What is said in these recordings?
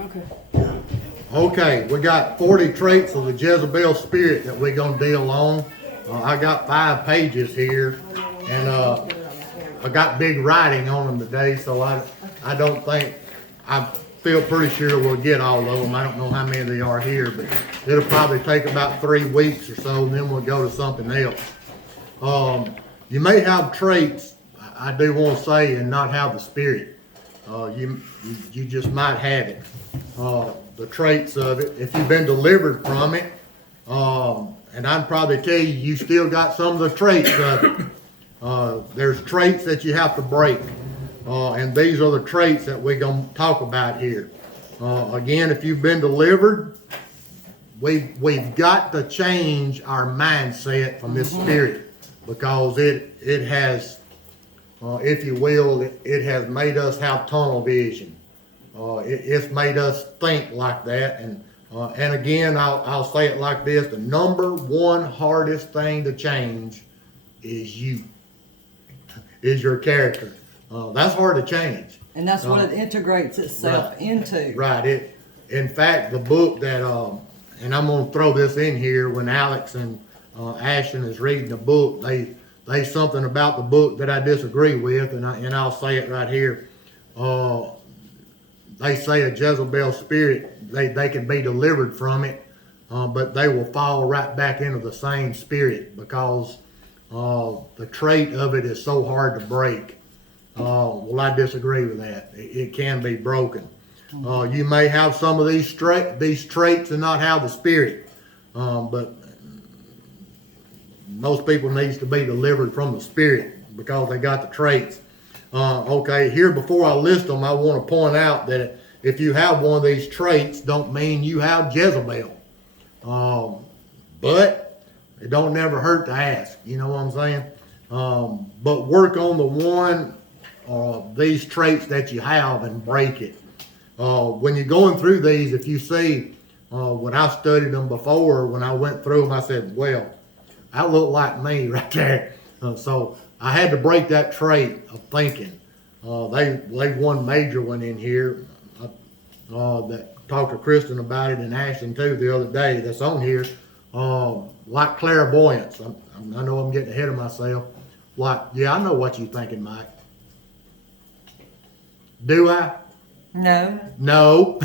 Okay. Okay, we got 40 traits of the Jezebel spirit that we're going to deal on. I got 5 pages here, and I got big writing on them today, so I don't think, I feel pretty sure we'll get all of them. I don't know how many they are here, but it'll probably take about 3 weeks or so, and then we'll go to something else. You may have traits, I do want to say, and not have the spirit. You just might have it. The traits of it, if you've been delivered from it, and I'd probably tell you, you still got some of the traits of it. There's traits that you have to break, and these are the traits that we're going to talk about here. Again, if you've been delivered, we've got to change our mindset from this spirit, because it has, if you will, it has made us have tunnel vision. It's made us think like that, and again, I'll say it like this: the number one hardest thing to change is your character. That's hard to change, And that's what it integrates itself right, into. Right. In fact, the book that, and I'm going to throw this in here, when Alex and Ashton is reading the book, they something about the book that I disagree with, and I'll say it right here. They say a Jezebel spirit, they can be delivered from it, but they will fall right back into the same spirit, because the trait of it is so hard to break. Well, I disagree with that. It can be broken. You may have some of these traits and not have the spirit, but most people needs to be delivered from the spirit because they got the traits. Okay, here before I list them, I want to point out that if you have one of these traits, don't mean you have Jezebel. But it don't never hurt to ask, you know what I'm saying? But work on the one these traits that you have and break it. When you're going through these, if you see, when I studied them before, when I went through them, I said, well, I look like me right there. So I had to break that trait of thinking. They one major one in here that talked to Kristen about it, and Ashton too the other day, that's on here, like clairvoyance. I know I'm getting ahead of myself. Like, yeah, I know what you're thinking, Mike. Do I? No. No.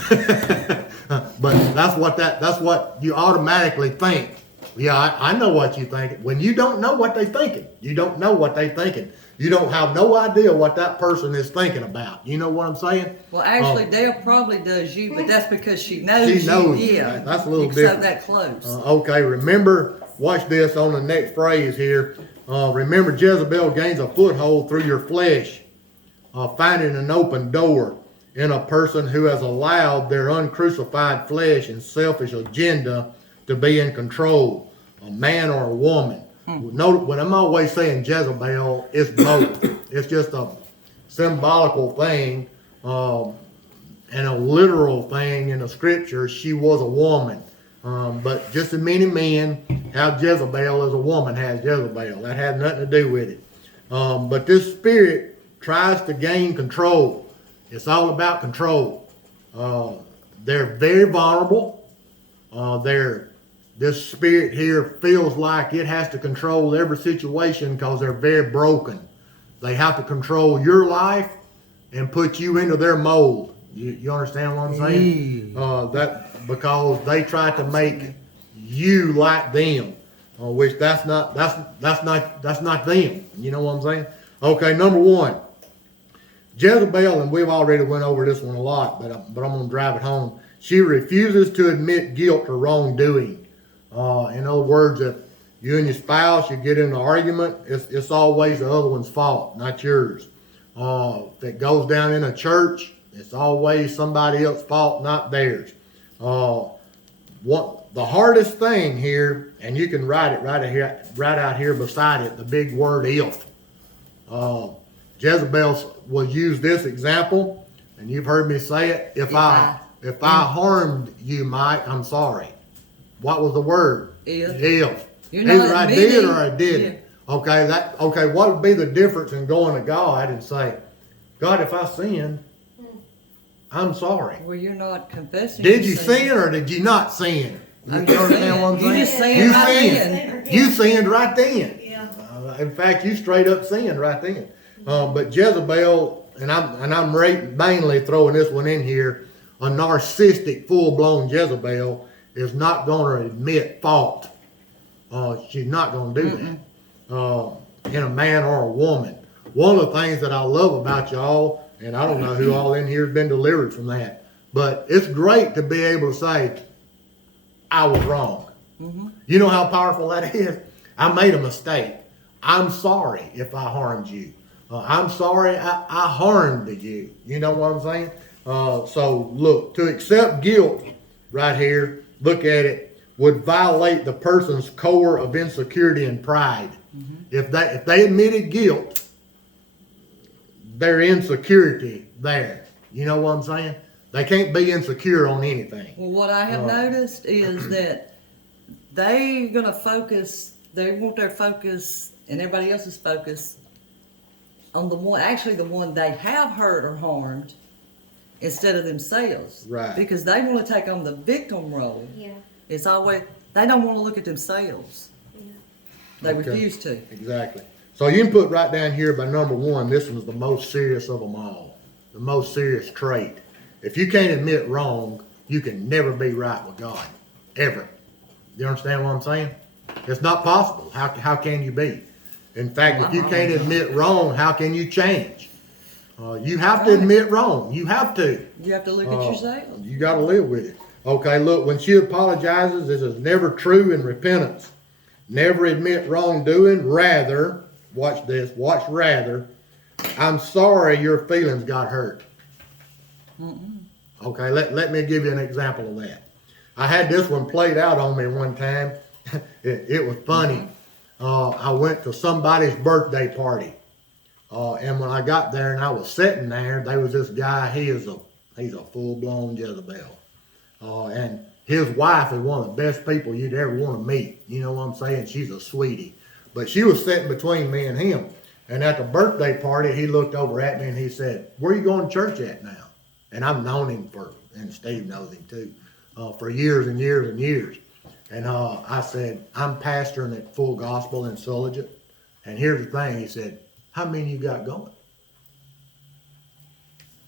But that's what you automatically think. Yeah, I know what you're thinking. When you don't know what they're thinking, you don't know what they're thinking. You don't have no idea what that person is thinking about. You know what I'm saying? Well, actually, Dale probably does you, but that's because she knows She knows you. you. Yeah, That's a little so different. that close. Okay, remember, watch this on the next phrase here. Remember, Jezebel gains a foothold through your flesh, finding an open door in a person who has allowed their uncrucified flesh and selfish agenda to be in control, a man or a woman. Note, when I'm always saying Jezebel, it's both. It's just a symbolical thing and a literal thing in the scripture. She was a woman. But just as many men have Jezebel as a woman has Jezebel. That had nothing to do with it. But this spirit tries to gain control. It's all about control. They're very vulnerable. This spirit here feels like it has to control every situation because they're very broken. They have to control your life and put you into their mold. You understand what I'm saying? That because they try to make you like them, which that's not them. You know what I'm saying? Okay, number one, Jezebel, and we've already went over this one a lot, but I'm going to drive it home. She refuses to admit guilt or wrongdoing. In other words, if you and your spouse, you get in an argument, it's always the other one's fault, not yours. If it goes down in a church, it's always somebody else's fault, not theirs. The hardest thing here, and you can write it right out here beside it, the big word if. Jezebel will use this example, and you've heard me say it. If I harmed you, Mike, I'm sorry. What was the word? If. Either I did or I didn't. Yeah. Okay, what would be the difference in going to God and say, God, if I sinned, I'm sorry. Well, you're not confessing. Did your you sin or did you not sin? Oh, You you understand what I'm sinned. You saying? just sinned You right sinned. then. You sinned right then. Yeah. In fact, you straight up sinned right then. But Jezebel, and I'm mainly throwing this one in here, a narcissistic, full-blown Jezebel is not going to admit fault. She's not going to do that in a man or a woman. One of the things that I love about y'all, and I don't know who all in here has been delivered from that, but it's great to be able to say, I was wrong. You know how powerful that is? I made a mistake. I'm sorry if I harmed you. I'm sorry I harmed you. You know what I'm saying? So look, to accept guilt right here, look at it, would violate the person's core of insecurity and pride. If they admitted guilt, their insecurity there. You know what I'm saying? They can't be insecure on anything. Well, what I have noticed is that they're going to focus, they want their focus and everybody else's focus on the one they have hurt or harmed instead of themselves. Right. Because they want to take on the victim role. Yeah. It's always, they don't want to look at themselves. Yeah. They Okay. refuse to. Exactly. So you can put right down here by number one, this one's the most serious of them all. The most serious trait. If you can't admit wrong, you can never be right with God. Ever. You understand what I'm saying? It's not possible. How can you be? In fact, if you can't admit wrong, how can you change? You have to admit wrong. You have to. You have to look at yourself. You got to live with it. Okay, look, when she apologizes, this is never true in repentance. Never admit wrongdoing. Rather, watch this, rather, I'm sorry your feelings got hurt. Okay, let me give you an example of that. I had this one played out on me one time. It was funny. I went to somebody's birthday party. And when I got there and I was sitting there, there was this guy, he's a full-blown Jezebel. And his wife is one of the best people you'd ever want to meet. You know what I'm saying? She's a sweetie. But she was sitting between me and him. And at the birthday party, he looked over at me and he said, where are you going to church at now? And I've known him and Steve knows him too, for years and years and years. And I said, I'm pastoring at Full Gospel in Sulligent. And here's the thing, he said, how many you got going?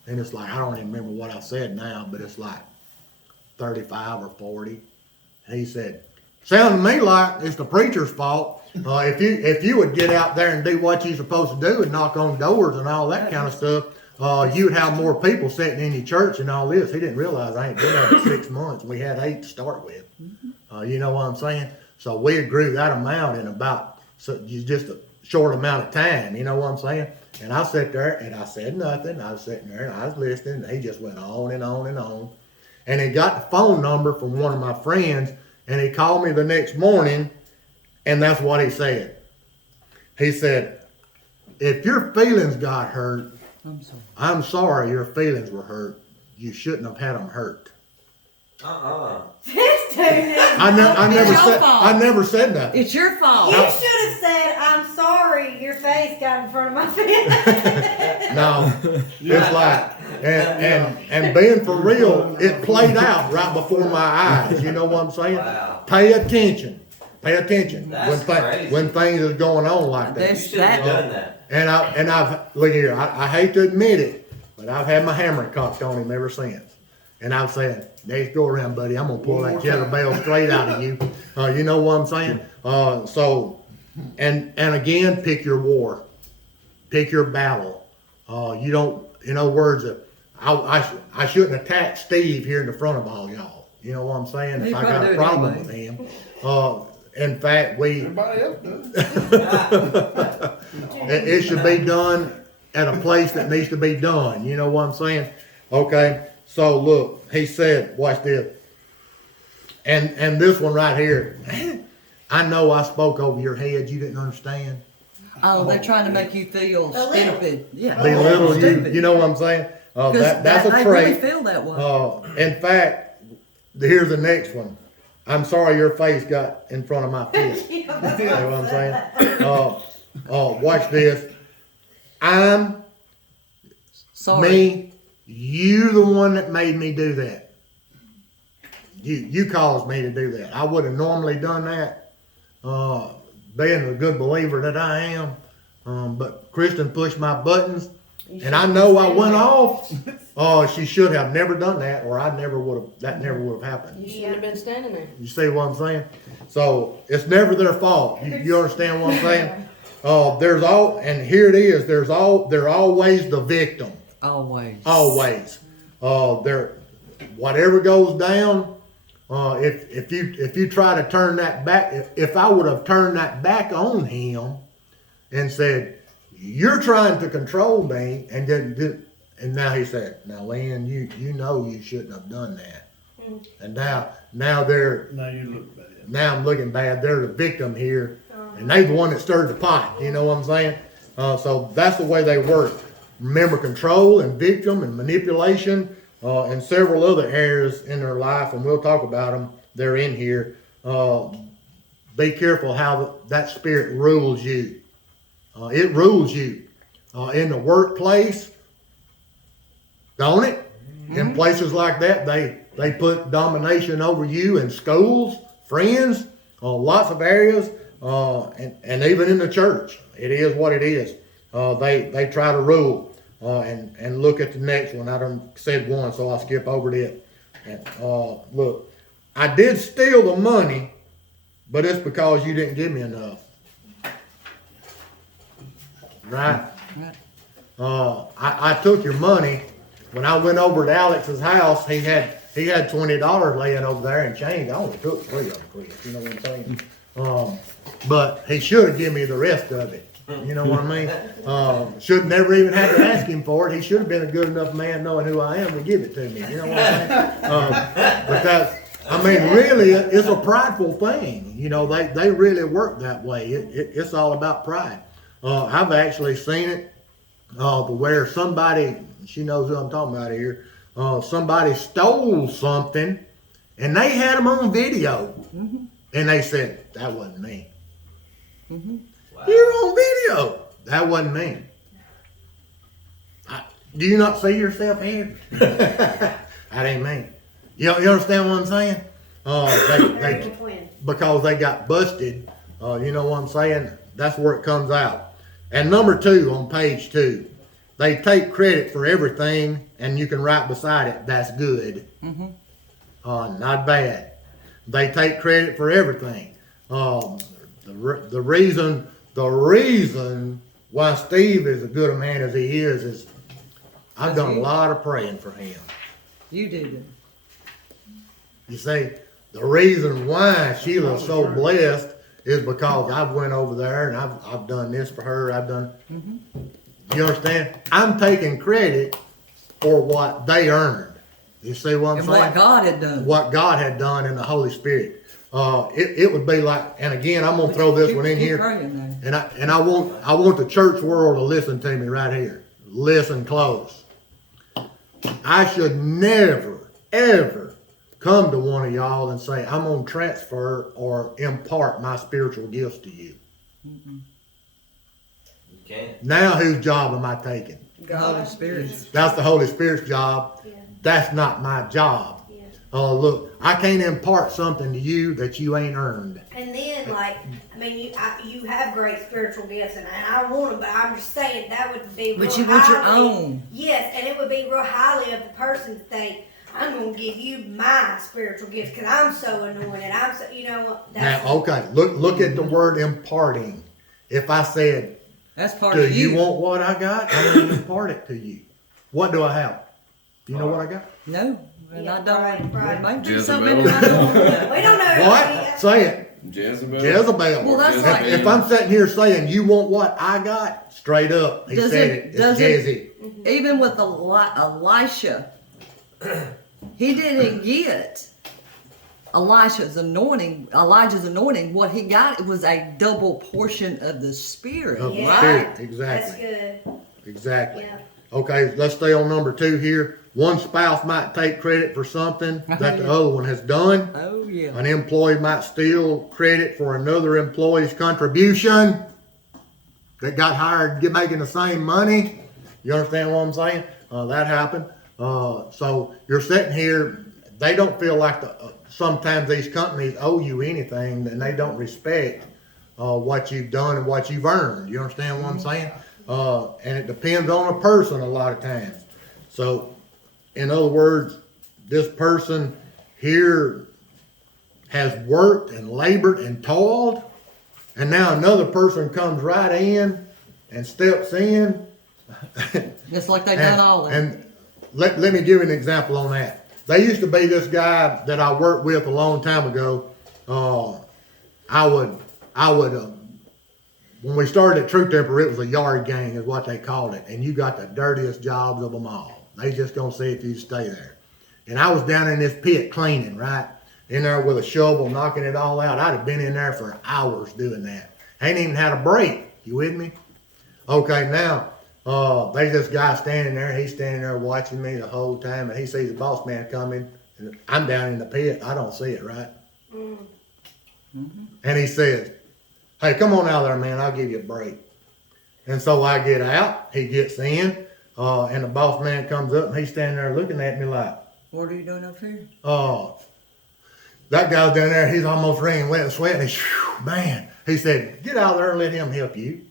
And it's like, I don't even remember what I said now, but it's like 35 or 40. And he said, sounds to me like it's the preacher's fault. If you would get out there and do what you're supposed to do and knock on doors and all that kind of stuff, you'd have more people sitting in your church and all this. He didn't realize I ain't been there for 6 months. We had 8 to start with. You know what I'm saying? So we grew that amount in about just a short amount of time. You know what I'm saying? And I sat there and I said nothing. I was sitting there and I was listening. And he just went on and on and on. And he got the phone number from one of my friends and he called me the next morning and that's what he said. He said, if your feelings got hurt, I'm sorry your feelings were hurt. You shouldn't have had them hurt. This dude is I never said that. It's your fault. You should have said, I'm sorry your face got in front of my face. No, it's like, and being for real, it played out right before my eyes. You know what I'm saying? Wow. Pay attention. Pay attention That's crazy. when things is going on like that. You That's should have done that. And I've look here. I hate to admit it, but I've had my hammer cocked on him ever since. And I've said, next go around, buddy, I'm gonna pull that Jezebel straight out of you. You know what I'm saying? So, and again, pick your war, pick your battle. You don't, in other words, I shouldn't attack Steve here in the front of all y'all. You know what I'm saying? He If I got probably a do it problem anyway. with him. In fact, Everybody else does. it should be done at a place that needs to be done. You know what I'm saying? Okay. So look, he said, watch this. And this one right here. I know I spoke over your head. You didn't understand. Oh, they're trying to make you feel Belittle. stupid. Yeah. Belittle you. Stupid. You know what I'm saying? That's a they trait. really feel that way. In fact, here's the next one. I'm sorry your face got in front of my fist. You know what I'm saying? Watch this. I'm Sorry. me You the one that made me do that. You caused me to do that. I would have normally done that, being the good believer that I am. But Kristen pushed my buttons, and I know I went off. She should have never done that, or I never would have. That never would have happened. You shouldn't have been standing there. You see what I'm saying? So it's never their fault. You understand what I'm saying? And here it is. They're always the victim. Always. Always. Whatever goes down. If you try to turn that back, if I would have turned that back on him and said, "You're trying to control me," and and now he said, "Now, Lynn, you know you shouldn't have done that." And now you look bad. now I'm looking bad. They're the victim here, and they're the one that stirred the pot. You know what I'm saying? So that's the way they work. Remember, control and victim and manipulation, and several other areas in their life, and we'll talk about them. They're in here. Be careful how that spirit rules you. It rules you in the workplace, don't it? In places like that, they put domination over you in schools, friends, lots of areas, and even in the church. It is what it is. They try to rule. And look at the next one. I done said one, so I'll skip over it. And, look, I did steal the money, but it's because you didn't give me enough. Right? I took your money. When I went over to Alex's house, he had $20 laying over there in change. I only took 3 of them, Chris. You know what I'm saying? But he should have given me the rest of it. You know what I mean? Should never even have to ask him for it. He should have been a good enough man knowing who I am to give it to me. You know what I'm saying? Really, it's a prideful thing. You know, they really work that way. It's all about pride. I've actually seen it to where somebody, she knows who I'm talking about here, somebody stole something and they had them on video. Mm-hmm. And they said, "That wasn't me." Mm-hmm. Wow. You're on video. That wasn't me. Do you not see yourself here? That ain't me. You understand what I'm saying? Because they got busted. You know what I'm saying? That's where it comes out. And number 2 on page 2, they take credit for everything, and you can write beside it, "That's good." Mm-hmm. Not bad. They take credit for everything. The reason why Steve is as good a man as he is I've done a lot of praying for him. You did. You see, the reason why Sheila's so blessed is because I've went over there and I've done this for her. You understand? I'm taking credit for what they earned. You see what I'm saying? And what God had done. What God had done in the Holy Spirit. It would be like, and again, I'm gonna throw this one in here, and I want the church world to listen to me right here. Listen close. I should never, ever come to one of y'all and say, "I'm gonna transfer or impart my spiritual gifts to you." Mm-mm. You can't. Now, whose job am I taking? The Holy Spirit. That's the Holy Spirit's job. Yeah. That's not my job. Look, I can't impart something to you that you ain't earned. And then, you have great spiritual gifts, and I want them, but I'm just saying that would be real But you want your own. Yes, and it would be real highly of the person to think, "I'm going to give you my spiritual gifts because I'm so anointed." I'm so, Now, okay, look at the word imparting. If I said, "That's part do of you. you want what I got? I'm going to impart it to you." What do I have? Do you know what I got? No. And I don't. Right. It might be Jezebel. something I don't know. We don't know. What? Say it. Jezebel. Well, that's like- If I'm sitting here saying, "You want what I got?" Straight up, he said it. It's Jezzy. Even with Elisha, he didn't get Elijah's anointing. What he got was a double portion of the Spirit. Of the right? Spirit, exactly. That's good. Exactly. Yeah. Okay, let's stay on number 2 here. One spouse might take credit for something that the other one has done. Oh, yeah. An employee might steal credit for another employee's contribution that got hired making the same money. You understand what I'm saying? That happened. So you're sitting here, they don't feel like sometimes these companies owe you anything, and they don't respect what you've done and what you've earned. You understand what I'm saying? And it depends on a person a lot of times. So, in other words, this person here has worked and labored and toiled, and now another person comes right in and steps in. Just like they done all that. And let me give you an example on that. There used to be this guy that I worked with a long time ago. I would, when we started at True Temper, it was a yard gang is what they called it. And you got the dirtiest jobs of them all. They just gonna see if you stay there. And I was down in this pit cleaning, right? In there with a shovel, knocking it all out. I'd have been in there for hours doing that. Ain't even had a break. You with me? Okay, now, there's this guy standing there. He's standing there watching me the whole time, and he sees the boss man coming. And I'm down in the pit. I don't see it, right? Mm-hmm. And he says, "Hey, come on out there, man. I'll give you a break." And so I get out. He gets in, and the boss man comes up, and he's standing there looking at me like, "What are you doing up here?" That guy's down there. He's almost wringing wet and sweat. And man, he said, "Get out there and let him help you."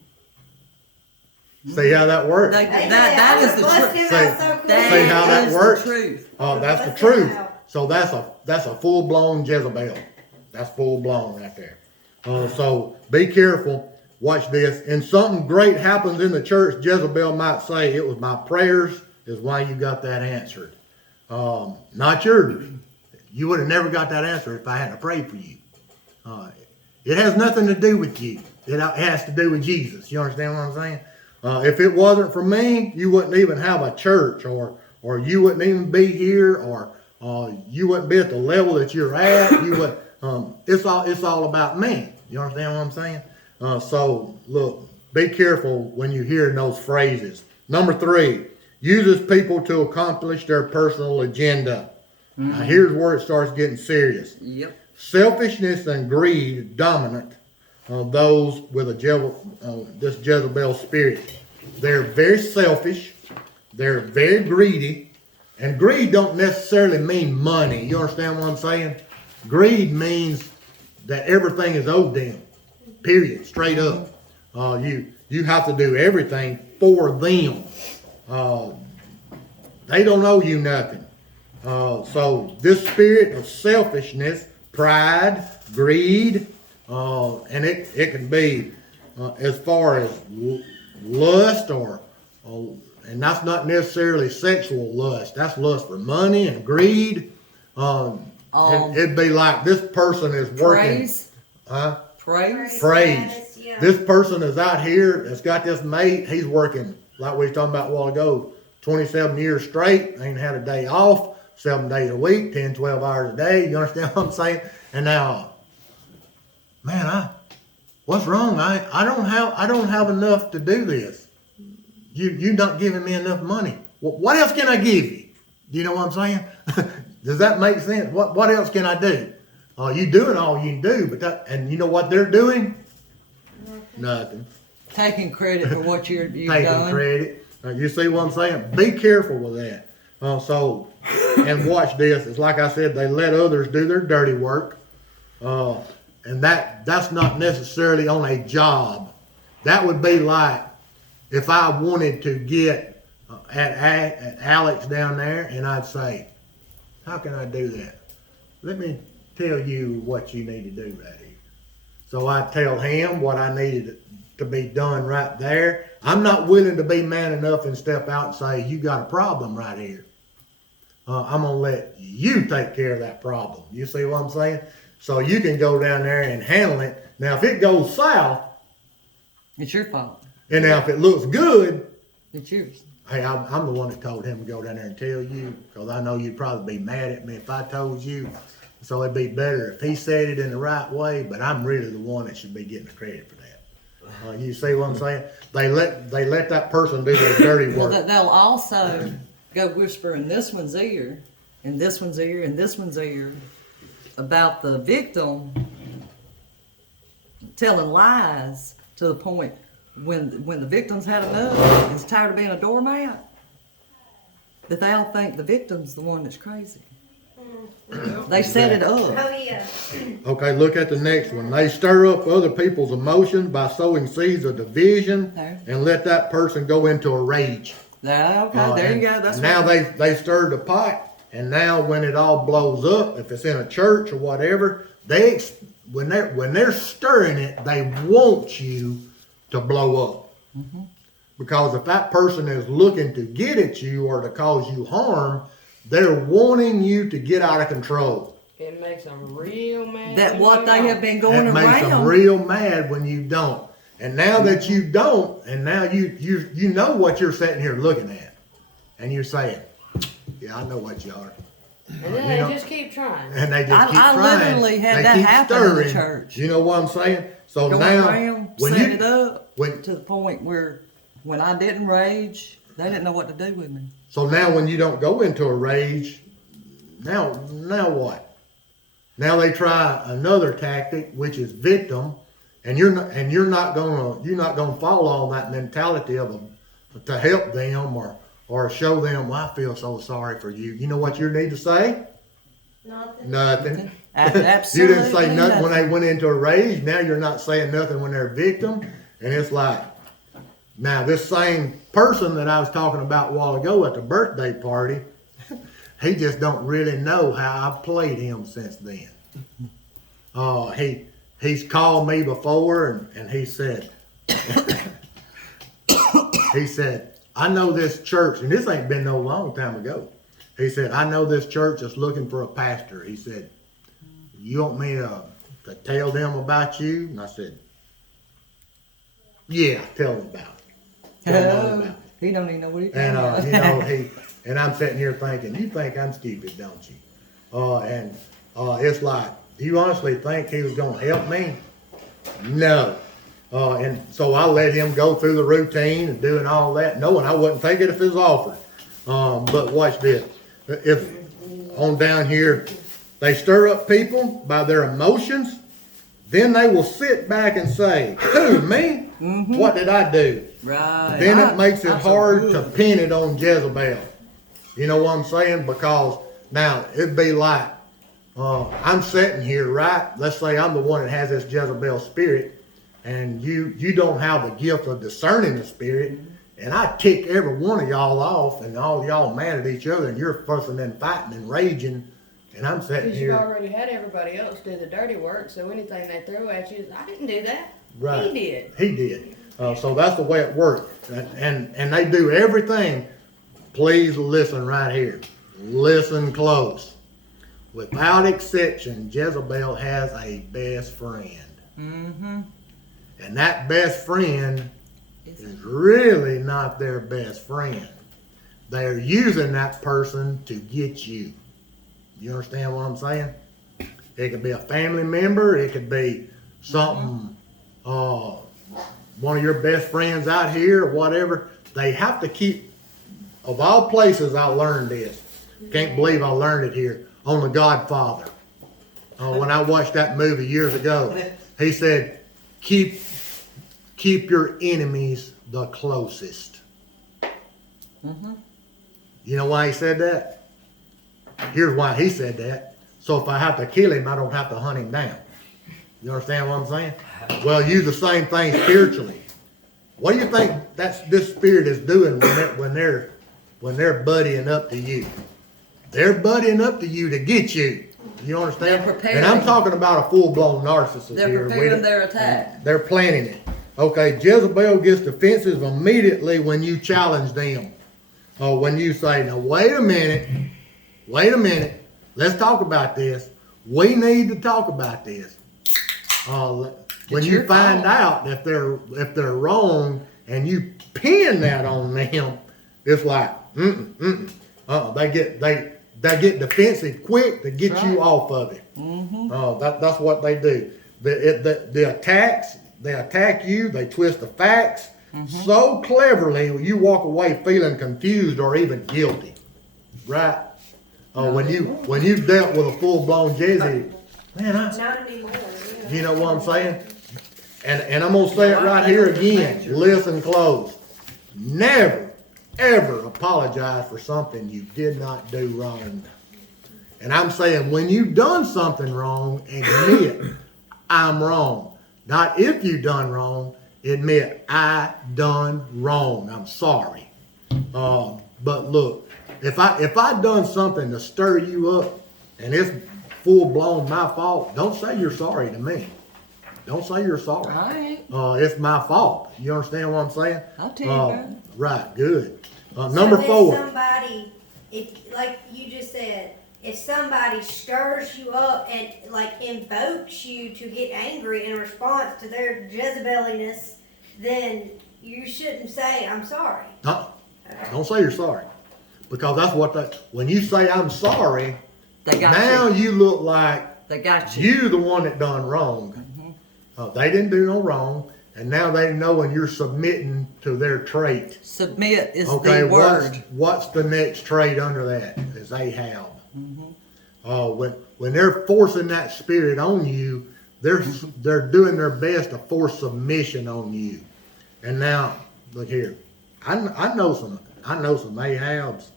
See how that works? That is the truth. See how that works? Truth. That's the truth. So that's a full-blown Jezebel. That's full-blown right there. So be careful. Watch this. And something great happens in the church, Jezebel might say, "It was my prayers is why you got that answered." Not yours. You would have never got that answer if I hadn't prayed for you. It has nothing to do with you. It has to do with Jesus. You understand what I'm saying? If it wasn't for me, you wouldn't even have a church, or you wouldn't even be here, or you wouldn't be at the level that you're at. You would. It's all about me. You understand what I'm saying? So look, be careful when you hear those phrases. Number 3, uses people to accomplish their personal agenda. Mm-hmm. Now here's where it starts getting serious. Yep. Selfishness and greed dominant those with this Jezebel spirit. They're very selfish. They're very greedy. And greed don't necessarily mean money. You understand what I'm saying? Greed means that everything is owed them. Period. Straight up. You have to do everything for them. They don't owe you nothing. So this spirit of selfishness, pride, greed, and it can be as far as lust and that's not necessarily sexual lust. That's lust for money and greed. It'd be like this person is working. Praise. Praise. Yeah. This person is out here, has got this mate. He's working, like we was talking about a while ago, 27 years straight. Ain't had a day off, 7 days a week, 10, 12 hours a day. You understand what I'm saying? And now, man, what's wrong? I don't have enough to do this. You're not giving me enough money. What else can I give you? Do you know what I'm saying? Does that make sense? What else can I do? You doing all you can do, and you know what they're doing? Nothing. Taking credit for what you've done. Taking credit. You see what I'm saying? Be careful with that. And watch this. It's like I said, they let others do their dirty work. And that's not necessarily on a job. That would be like if I wanted to get at Alex down there, and I'd say, "How can I do that? Let me tell you what you need to do right here." So I tell him what I needed to be done right there. I'm not willing to be man enough and step out and say, "You got a problem right here." I'm going to let you take care of that problem. You see what I'm saying? So you can go down there and handle it. Now, if it goes south, it's your fault. And now if it looks good, it's yours. Hey, I'm the one that told him to go down there and tell you, because I know you'd probably be mad at me if I told you. So it'd be better if he said it in the right way, but I'm really the one that should be getting the credit for that. You see what I'm saying? They let that person do their dirty work. Well, they'll also go whisper in this one's ear, and this one's ear, and this one's ear about the victim, telling lies to the point when the victim's had enough and is tired of being a doormat, that they all think the victim's the one that's crazy. They set it up. Oh, yeah. Okay, look at the next one. They stir up other people's emotions by sowing seeds of division There. and let that person go into a rage. There, okay, there you And go. That's now what, they stirred the pot, and now when it all blows up, if it's in a church or whatever, when they're stirring it, they want you to blow up. Mm-hmm. Because if that person is looking to get at you or to cause you harm, they're wanting you to get out of control. It makes them real mad. that what they have been It going makes them around. real mad when you don't. And now that you don't, and now you know what you're sitting here looking at, and you're saying, "Yeah, I know what you are," And then You they know, just keep trying. and they just keep I trying. literally had They that keep happen in the stirring. church. You know what I'm saying? So Going now, around, when setting you it up when to the point where when I didn't rage, they didn't know what to do with me. so now when you don't go into a rage, now what? Now they try another tactic, which is victim, and you're not gonna follow all that mentality of them to help them or show them, well, I feel so sorry for you. You know what you need to say? Nothing. Nothing. Absolutely You didn't say nothing when they went into a rage. Now you're not saying nothing when they're a victim. And it's like, now this same person that I was talking about a while ago at the birthday party, he just don't really know how I've played him since then. He's called me before and he said, I know this church, and this ain't been no long time ago. He said, I know this church is looking for a pastor. He said, you want me to tell them about you? And I said, yeah, tell them about it. Tell them all about it. He don't even know what he's talking And about. you know, and I'm sitting here thinking, you think I'm stupid, don't you? It's like, do you honestly think he was gonna help me? No. And so I let him go through the routine and doing all that, knowing I wouldn't take it if it was offered. But watch this. If on down here, they stir up people by their emotions, then they will sit back and say, who, me? Mm-hmm. What did I do? Right. Then it makes it I'm so hard to good. pin it on Jezebel. You know what I'm saying? Because now it'd be like, I'm sitting here, right? Let's say I'm the one that has this Jezebel spirit, and you don't have the gift of discerning the spirit, and I tick every one of y'all off, and all y'all mad at each other, and you're fussing and fighting and raging, and I'm sitting Because you've here. already had everybody else do the dirty work, so anything they throw at you, I didn't do that. Right. He did. He did. So that's the way it worked. And they do everything. Please listen right here. Listen close. Without exception, Jezebel has a best friend. Mm-hmm. And that best friend is really not their best friend. They're using that person to get you. You understand what I'm saying? It could be a family member. It could be something, one of your best friends out here or whatever. They have to keep, of all places I learned this. Can't believe I learned it here, on The Godfather. When I watched that movie years ago, he said, keep your enemies the closest. Mm-hmm. You know why he said that? Here's why he said that. So if I have to kill him, I don't have to hunt him down. You understand what I'm saying? Well, use the same thing spiritually. What do you think this spirit is doing when they're buddying up to you? They're buddying up to you to get you. You understand? They're preparing. And I'm talking about a full-blown narcissist They're here. preparing their attack. They're planning it. Okay, Jezebel gets defensive immediately when you challenge them. Or when you say, now wait a minute, let's talk about this. We need to talk about this. When you your find fault. out if they're wrong and you pin that on them, it's like, they get defensive quick to get you off of it. Mm-hmm. That's what they do. They attack you, they twist the facts so cleverly you walk away feeling confused or even guilty. Right? When you dealt with a full-blown Jezzy, man, Not anymore. you know what I'm saying? And I'm gonna say it right here again. Listen close. Never, ever apologize for something you did not do wrong. And I'm saying when you've done something wrong, admit I'm wrong. Not if you done wrong, admit I done wrong. I'm sorry. But look, if I done something to stir you up and it's full blown my fault, don't say you're sorry to me. Don't say you're sorry. I ain't. It's my fault. You understand what I'm saying? I'll tell you about it. Right, good. Number So if 4. somebody, if like you just said, if somebody stirs you up and like invokes you to get angry in response to their Jezabeliness, then you shouldn't say I'm sorry. Don't say you're sorry. Because that's what when you say I'm sorry, They got now you look like They got you. you the one that done wrong. They didn't do no wrong, and now they knowing you're submitting to their trait. Submit is Okay, the word. what's the next trait under that? Is Ahab. When they're forcing that spirit on you, they're doing their best to force submission on you. And now, look here, I know some Ahabs.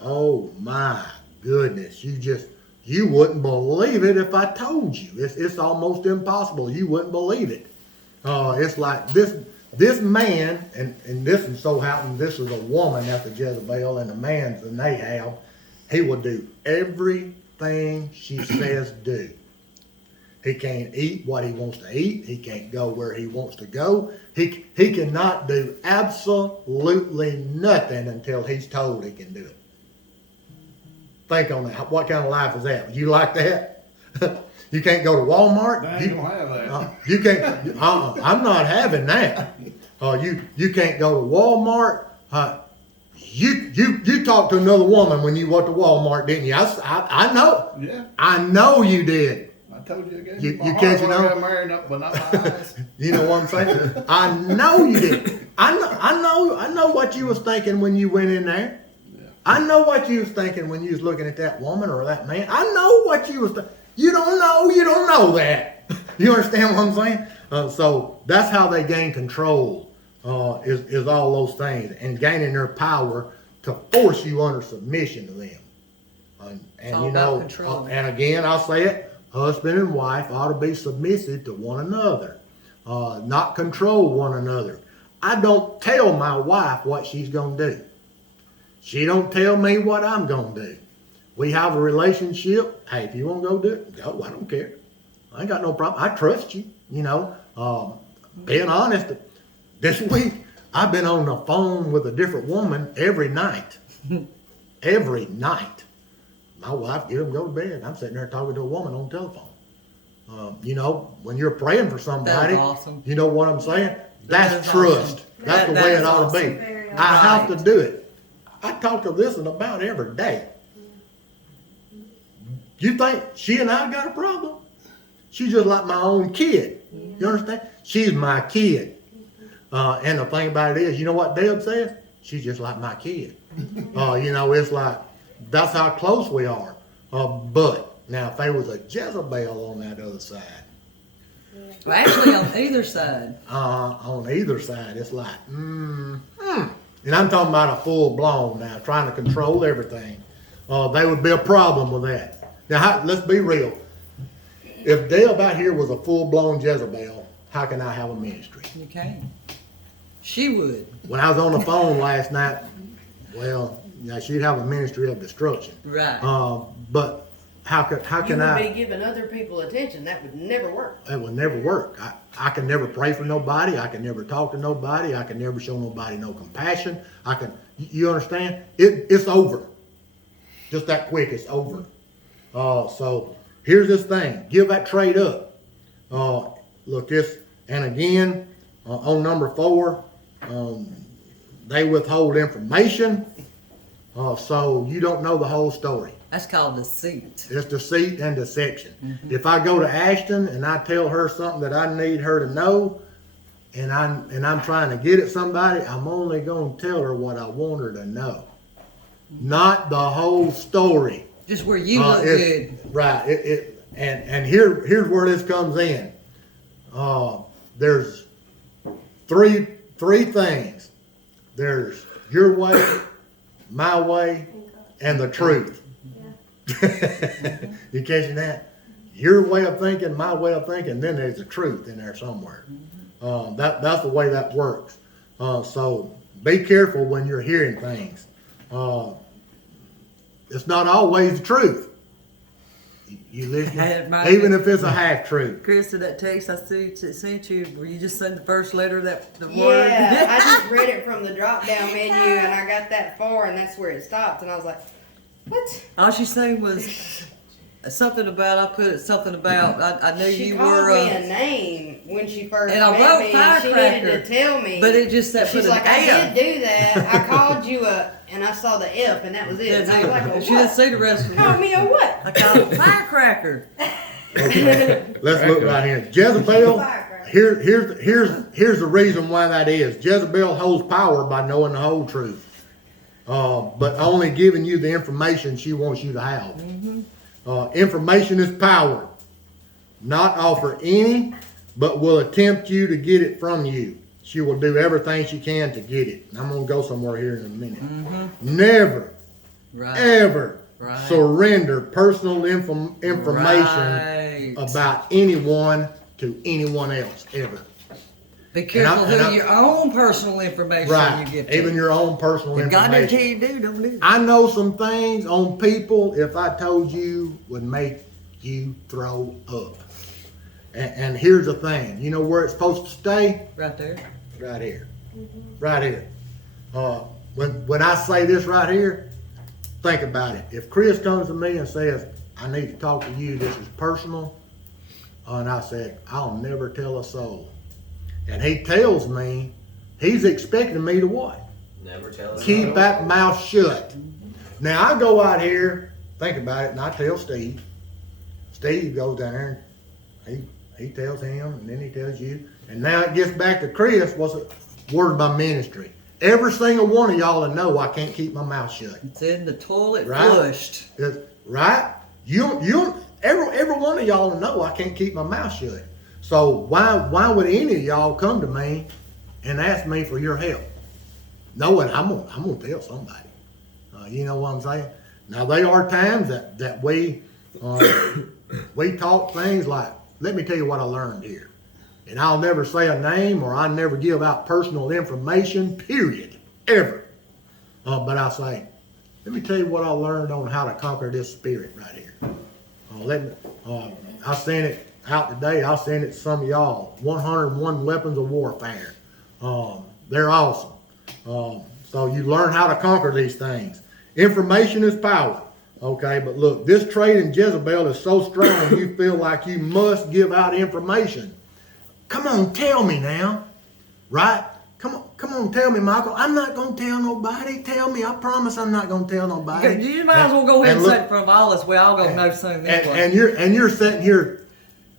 Oh my goodness, you wouldn't believe it if I told you. It's almost impossible. You wouldn't believe it. It's like this man, and this is so happened, this is a woman that's a Jezebel, and the man's an Ahab. He will do everything she says do. He can't eat what he wants to eat. He can't go where he wants to go. He cannot do absolutely nothing until he's told he can do it. Think on that. What kind of life is that? You like that? You can't go to Walmart. They ain't gonna have that. You can't. I'm not having that. You can't go to Walmart. You talked to another woman when you went to Walmart, didn't you? I know. Yeah, I know you did. I told you again. You My heart catching when I on? got married, but not my eyes. You know what I'm saying? I know you did. I know what you was thinking when you went in there. Yeah. I know what you was thinking when you was looking at that woman or that man. I know what you was thinking. You don't know that. You understand what I'm saying? So that's how they gain control, is all those things, and gaining their power to force you under submission to them. And all you about know, control. and again, I'll say it, husband and wife ought to be submissive to one another, not control one another. I don't tell my wife what she's going to do. She don't tell me what I'm going to do. We have a relationship. Hey, if you want to go do it, go. I don't care. I ain't got no problem. I trust you, you know. Being honest, this week, I've been on the phone with a different woman every night. Every night. My wife get up and go to bed. I'm sitting there talking to a woman on the telephone. You know, when you're praying for somebody, That's awesome. you know what I'm saying? That's That is trust. awesome. That's the That way is it ought to awesome. be. Very I have to Right. do it. I talk to this and about every day. You think she and I got a problem? She's just like my own kid. You understand? She's my kid. And the thing about it is, you know what Deb says? She's just like my kid. You know, it's like, that's how close we are. But now if there was a Jezebel on that other side, Well, actually, on either side. on either side, it's like, and I'm talking about a full blown now, trying to control everything. There would be a problem with that. Now, let's be real. If Deb out here was a full blown Jezebel, how can I have a ministry? You can. She would. When I was on the phone last night, well, yeah, she'd have a ministry of destruction. Right. But how can You would I? be giving other people attention. That would never work. It would never work. I can never pray for nobody. I can never talk to nobody. I can never show nobody no compassion. You understand? It's over. Just that quick, it's over. So here's this thing. Give that trade up. Look, and again, on number 4, they withhold information. So you don't know the whole story. That's called deceit. It's deceit and deception. If I go to Ashton and I tell her something that I need her to know, and I'm trying to get at somebody, I'm only going to tell her what I want her to know, not the whole story. Just where you look good. Right. And here's where this comes in. There's three things. There's your way, my way, and the truth. You catching that? Your way of thinking, my way of thinking, then there's the truth in there somewhere. That's the way that works. So be careful when you're hearing things. It's not always the truth. You listen, even if it's a half truth. Chris, to that text I sent you, where you just sent the first letter of the Yeah, word. I just read it from the drop down menu and I got that far and that's where it stopped and I was like, what? All she said was something about, I knew She you called were, me a name when she first and I met wrote me and she firecracker, needed to tell me. but it just that She's put an like, I F. did do that. I called you and I saw the F and that was it. That's And I was like, it. well, She didn't what? see the rest of the Call word. me a what? I called it firecracker. Okay, let's look right here. Jezebel. Here's the reason why that is. Jezebel holds power by knowing the whole truth, but only giving you the information she wants you to have. Information is power. Not offer any, but will attempt you to get it from you. She will do everything she can to get it. And I'm going to go somewhere here in a minute. Never, Right. ever Right. surrender personal information Right. about anyone to anyone else, ever. Be careful and I- who your own personal information Right. you give to. Even your own personal If God didn't tell information. you to do, don't do it. I know some things on people, if I told you, would make you throw up. And here's the thing. You know where it's supposed to stay? Right there. Right here. Right here. When I say this right here, think about it. If Chris comes to me and says, I need to talk to you, this is personal, and I said, I'll never tell a soul. And he tells me, he's expecting me to what? Never tell us. Keep that mouth shut. Now I go out here, think about it, and I tell Steve. Steve goes down there and he tells him, and then he tells you. And now it gets back to Chris, what's it? Word by ministry. Every single one of y'all that know I can't keep my mouth shut. It's in the toilet Right. flushed. Right? Every one of y'all know I can't keep my mouth shut. So why would any of y'all come to me and ask me for your help? Knowing I'm gonna tell somebody. You know what I'm saying? Now there are times that we talk things like, let me tell you what I learned here. And I'll never say a name or I never give out personal information, period, ever. But I'll say, let me tell you what I learned on how to conquer this spirit right here. I sent it out today. I'll send it to some of y'all. 101 weapons of warfare. They're awesome. So you learn how to conquer these things. Information is power. Okay, but look, this trait in Jezebel is so strong you feel like you must give out information. Come on, tell me now. Right? Come on, tell me, Michael. I'm not going to tell nobody. Tell me. I promise I'm not going to tell nobody. You might as well go ahead and look, say it from all us. We all gonna know something. and you're sitting here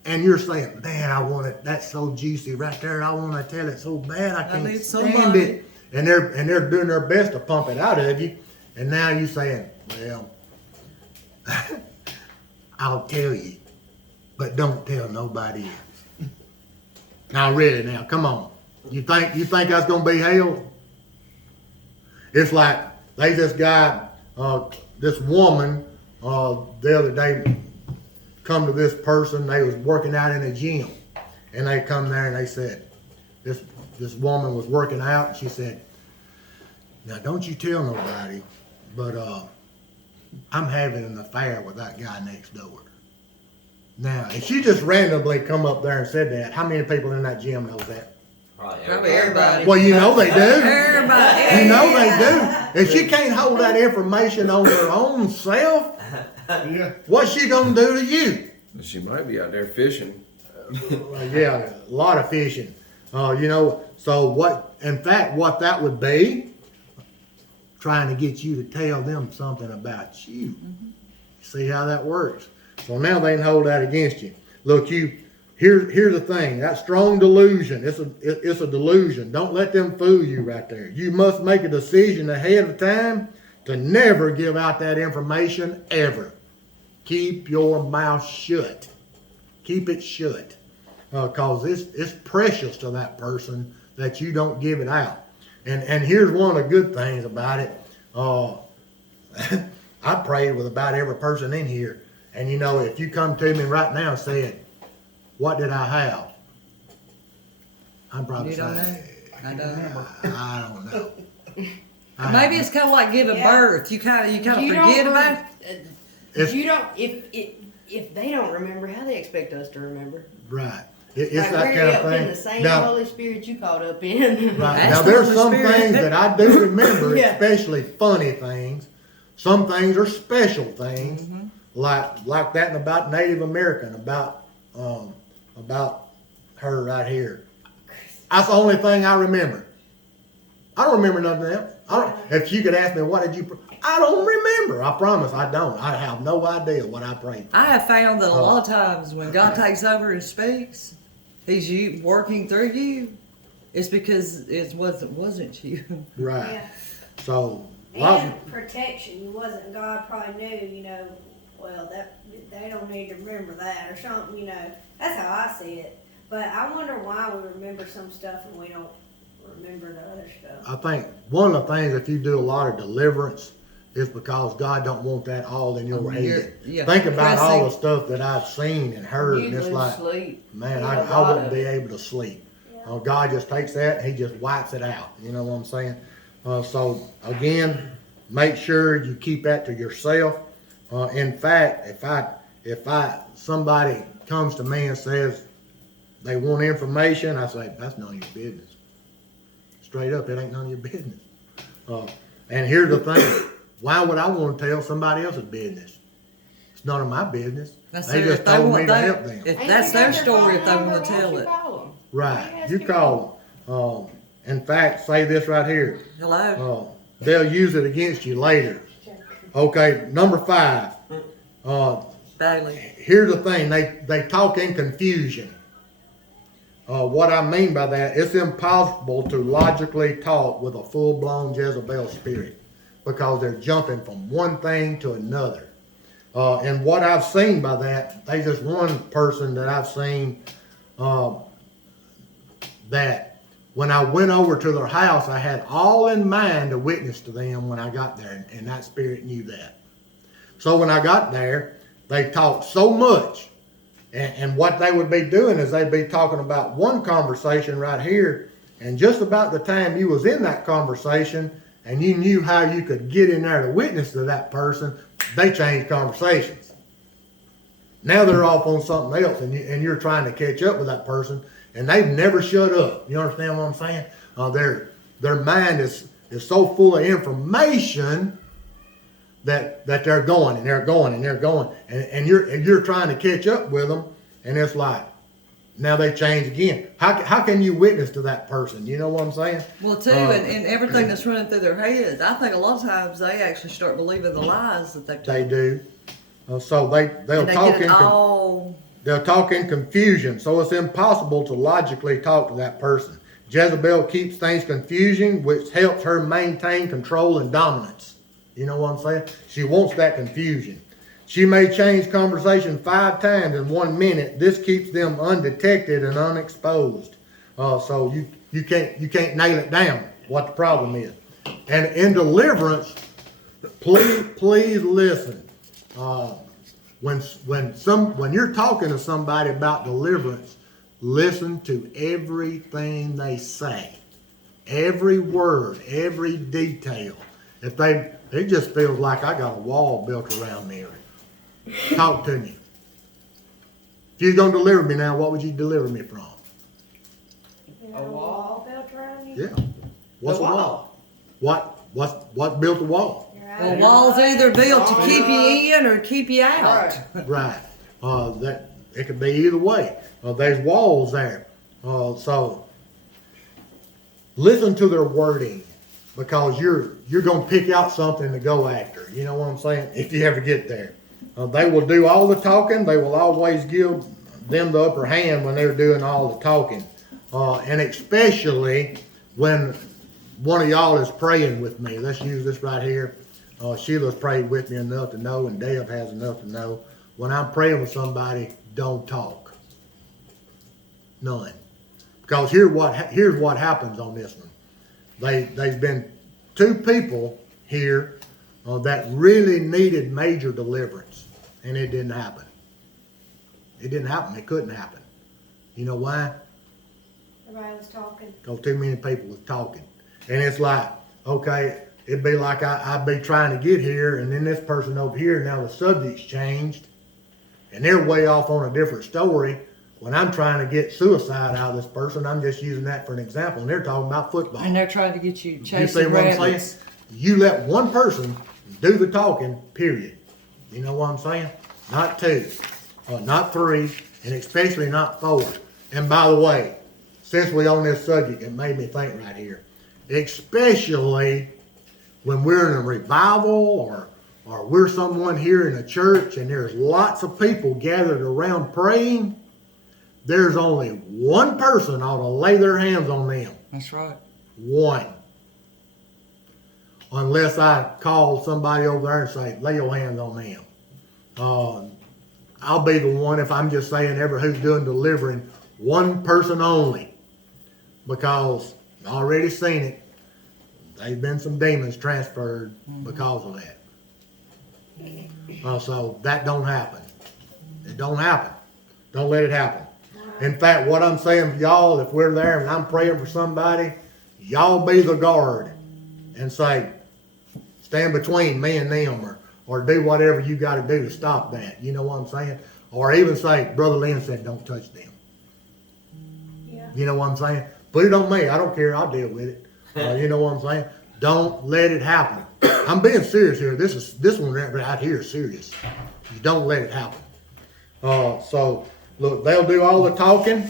and you're saying, man, I want it. That's so juicy right there. I want to tell it so bad. I can't need stand somebody. it. And they're doing their best to pump it out of you. And now you're saying, well, I'll tell you, but don't tell nobody else. Now really, now come on. You think that's gonna be hell? It's like this guy, this woman, the other day come to this person. They was working out in a gym, and they come there and they said, this woman was working out. And she said, now don't you tell nobody, but I'm having an affair with that guy next door. Now, if she just randomly come up there and said that, how many people in that gym knows that? Probably everybody. Well, you know they do. Everybody. You know they do. If she can't hold that information on her own self, Yeah. what's she gonna do to you? She might be out there fishing. Yeah, a lot of fishing. So what that would be, trying to get you to tell them something about you. See how that works? So now they can hold that against you. Look, here's the thing. That strong delusion, it's a delusion. Don't let them fool you right there. You must make a decision ahead of time to never give out that information ever. Keep your mouth shut. Keep it shut. Because it's precious to that person that you don't give it out. And here's one of the good things about it. I prayed with about every person in here. And you know, if you come to me right now and said, what did I have? I'm probably You don't know? saying, I don't. I don't know. Maybe it's kind of like giving Yeah. birth. You kind of You forget don't about rem- It's- you don't, if they don't remember, how they expect us to remember? Right. It's Like, that we're kind of up in thing. the same Now, Holy Spirit you caught up in. right. That's Now the there's Holy some Spirit. things that I do remember, Yeah. especially funny things. Some things are special things, Mm-hmm. like that and about Native American, about her right here. That's the only thing I remember. I don't remember nothing else. If you could ask me, what did you? I don't remember. I promise, I don't. I have no idea what I prayed. I have found that a lot of times when God takes over and speaks, He's working through you. It's because it wasn't you. Right. Yeah. So, lots of- And protection. You wasn't, God probably knew, you know, well, that they don't need to remember that or something, you know. That's how I see it. But I wonder why we remember some stuff and we don't remember the other stuff. I think one of the things, if you do a lot of deliverance, is because God don't want that all in your head. Yeah, Think about all the pressing. stuff that I've seen and heard, and You it's lose like, sleep. man, A I lot wouldn't of be it. able to sleep. Yeah. God just takes that and He just wipes it out. You know what I'm saying? So again, make sure you keep that to yourself. In fact, if somebody comes to me and says they want information, I say that's none of your business. Straight up, it ain't none of your business. And here's the thing: why would I want to tell somebody else's business? It's none of my business. That's They it. just If they told want me to that- help them. If Ain't that's you their got story, if they phone want to number? tell Why it. don't you call 'em? Right. Ask You him. call. In fact, say this right here. Hello. They'll use it against you later. Okay, number 5. Bailey. Here's the thing, they talk in confusion. What I mean by that, it's impossible to logically talk with a full-blown Jezebel spirit because they're jumping from one thing to another. And what I've seen by that, there's just one person that I've seen that when I went over to their house, I had all in mind to witness to them when I got there, and that spirit knew that. So when I got there, they talked so much, and what they would be doing is they'd be talking about one conversation right here, and just about the time you was in that conversation and you knew how you could get in there to witness to that person, they changed conversations. Now they're off on something else, and you're trying to catch up with that person, and they've never shut up. You understand what I'm saying? Their mind is so full of information that they're going and they're going and they're going, and you're trying to catch up with them, and it's like now they change again. How can you witness to that person? You know what I'm saying? Well, too, and everything that's running through their heads, I think a lot of times they actually start believing the lies that they've They told. do. So they'll And they talk get it all. They'll talk in confusion, so it's impossible to logically talk to that person. Jezebel keeps things confusing, which helps her maintain control and dominance. You know what I'm saying? She wants that confusion. She may change conversation 5 times in 1 minute. This keeps them undetected and unexposed. So you can't nail it down what the problem is. And in deliverance, please listen. When you're talking to somebody about deliverance, listen to everything they say, every word, every detail. It just feels like I got a wall built around me. Talk to me. If you're gonna deliver me now, what would you deliver me from? You A know, wall? built around you? Yeah. What's The a wall? What built a wall? You're out Well, of walls your either mind. built to keep you in or keep you out. Right. Right. That it could be either way. There's walls there. So listen to their wording, because you're gonna pick out something to go after. You know what I'm saying? If you ever get there, they will do all the talking. They will always give them the upper hand when they're doing all the talking, and especially when one of y'all is praying with me. Let's use this right here. Sheila's prayed with me enough to know, and Deb has enough to know. When I'm praying with somebody, don't talk. None. Because here's what happens on this one. There's been 2 people here that really needed major deliverance, and it didn't happen. It didn't happen. It couldn't happen. You know why? Everybody was talking. Because too many people was talking. And it's like, okay, it'd be like I'd be trying to get here, and then this person over here, now the subject's changed, and they're way off on a different story. When I'm trying to get suicide out of this person, I'm just using that for an example, and they're talking about football. And they're trying to get you You see chasing what I'm saying? rabbits. You let one person do the talking, period. You know what I'm saying? Not two, not three, and especially not four. And by the way, since we're on this subject, it made me think right here. Especially when we're in a revival or we're someone here in a church and there's lots of people gathered around praying, there's only one person ought to lay their hands on them. That's right. One. Unless I call somebody over there and say, lay your hands on them. I'll be the one, if I'm just saying ever who's doing delivering, one person only. Because I already seen it. There's been some demons transferred because of that. So that don't happen. It don't happen. Don't let it happen. In fact, what I'm saying to y'all, if we're there and I'm praying for somebody, y'all be the guard and say, stand between me and them, or do whatever you got to do to stop that. You know what I'm saying? Or even say, Brother Lynn said, don't touch them. Yeah. You know what I'm saying? Put it on me. I don't care. I'll deal with it. You know what I'm saying? Don't let it happen. I'm being serious here. This one right here is serious. You don't let it happen. So look, they'll do all the talking.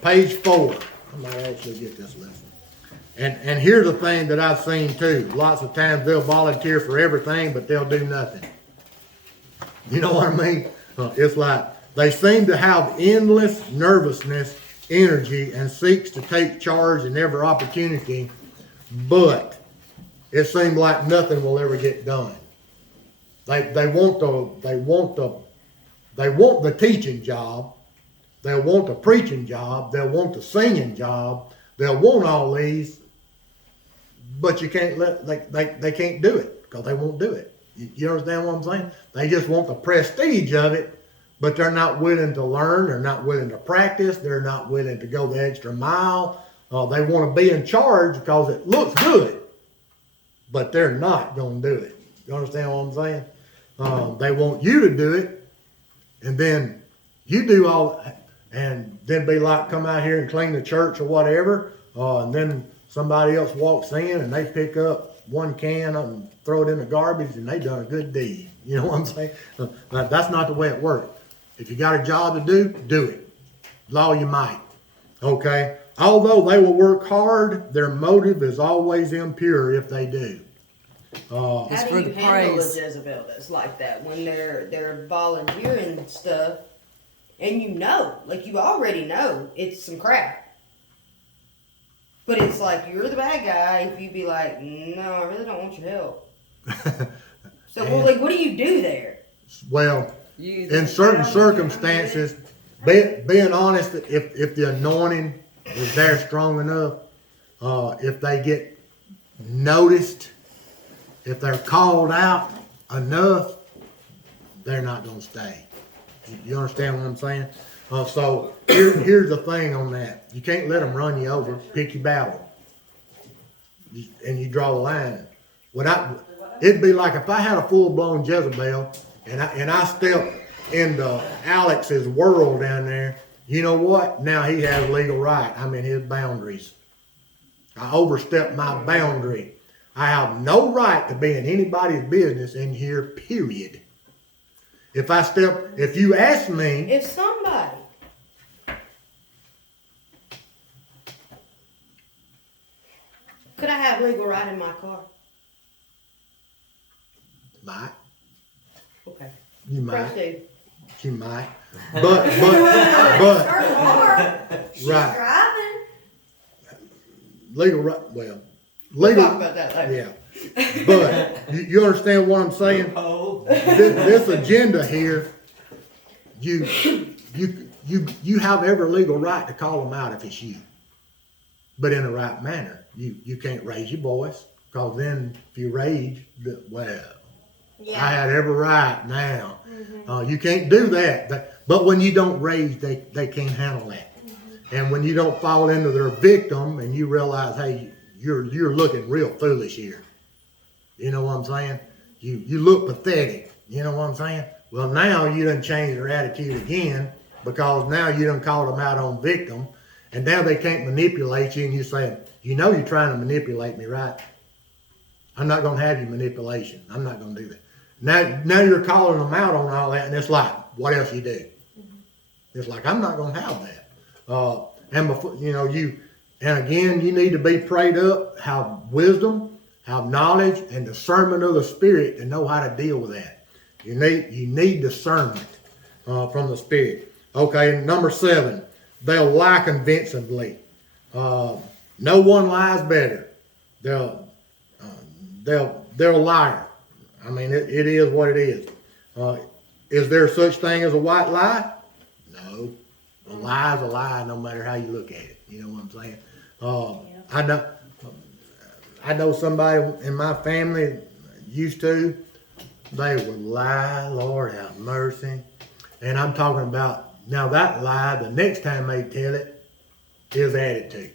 Page 4. I might actually get this lesson. And here's the thing that I've seen too. Lots of times they'll volunteer for everything, but they'll do nothing. You know what I mean? It's like they seem to have endless nervousness, energy, and seeks to take charge in every opportunity, but it seems like nothing will ever get done. They want the teaching job, they'll want the preaching job, they'll want the singing job, they'll want all these, but you can't they can't do it because they won't do it. You understand what I'm saying? They just want the prestige of it, but they're not willing to learn, they're not willing to practice, they're not willing to go the extra mile. They want to be in charge because it looks good, but they're not going to do it. You understand what I'm saying? They want you to do it, and then you do all, and then be like, come out here and clean the church or whatever, and then somebody else walks in and they pick up one can and throw it in the garbage and they done a good deed. You know what I'm saying? That's not the way it works. If you got a job to do, do it. Law you might. Okay? Although they will work hard, their motive is always impure if they do. It's How for do the you handle praise. a Jezebel that's like that when they're volunteering and stuff, and you already know it's some crap, but it's like you're the bad guy if you be like, no, I really don't want your help. So what do you do there? Well, You in certain circumstances, being honest, if the anointing is there strong enough, if they get noticed, if they're called out enough, they're not going to stay. You understand what I'm saying? So here's the thing on that. You can't let them run you over. Pick your battle. And you draw a line. It'd be like if I had a full-blown Jezebel and I stepped into Alex's world down there, you know what? Now he has legal right. I'm in his boundaries. I overstepped my boundary. I have no right to be in anybody's business in here, period. If you ask me, If somebody could I have legal right in my car? might, Okay. you might, Proceed. you might, but, Her car. She's right, driving. legal right, well, We'll talk legal, about that later. yeah. But you understand what I'm saying? This agenda here, you have every legal right to call them out if it's you, but in the right manner. You can't raise your voice. Cause then if you rage, well, I Yeah. had every right now. You can't do that. But when you don't rage, they can't handle that. And when you don't fall into their victim and you realize, hey, you're looking real foolish here. You know what I'm saying? You look pathetic. You know what I'm saying? Well, now you done changed their attitude again because now you done called them out on victim, and now they can't manipulate you, and you say, you know you're trying to manipulate me, right? I'm not going to have your manipulation. I'm not going to do that. Now you're calling them out on all that, and it's like, what else you do? It's like, I'm not going to have that. And before, and again, you need to be prayed up, have wisdom, have knowledge, and discernment of the Spirit to know how to deal with that. You need discernment from the Spirit. Okay, number 7, they'll lie convincingly. No one lies better. They're a liar. I mean, it is what it is. Is there such thing as a white lie? No. A lie is a lie, no matter how you look at it. You know what I'm saying? I know somebody in my family used to. They would lie, Lord have mercy. And I'm talking about, now that lie, the next time they tell it, is added to.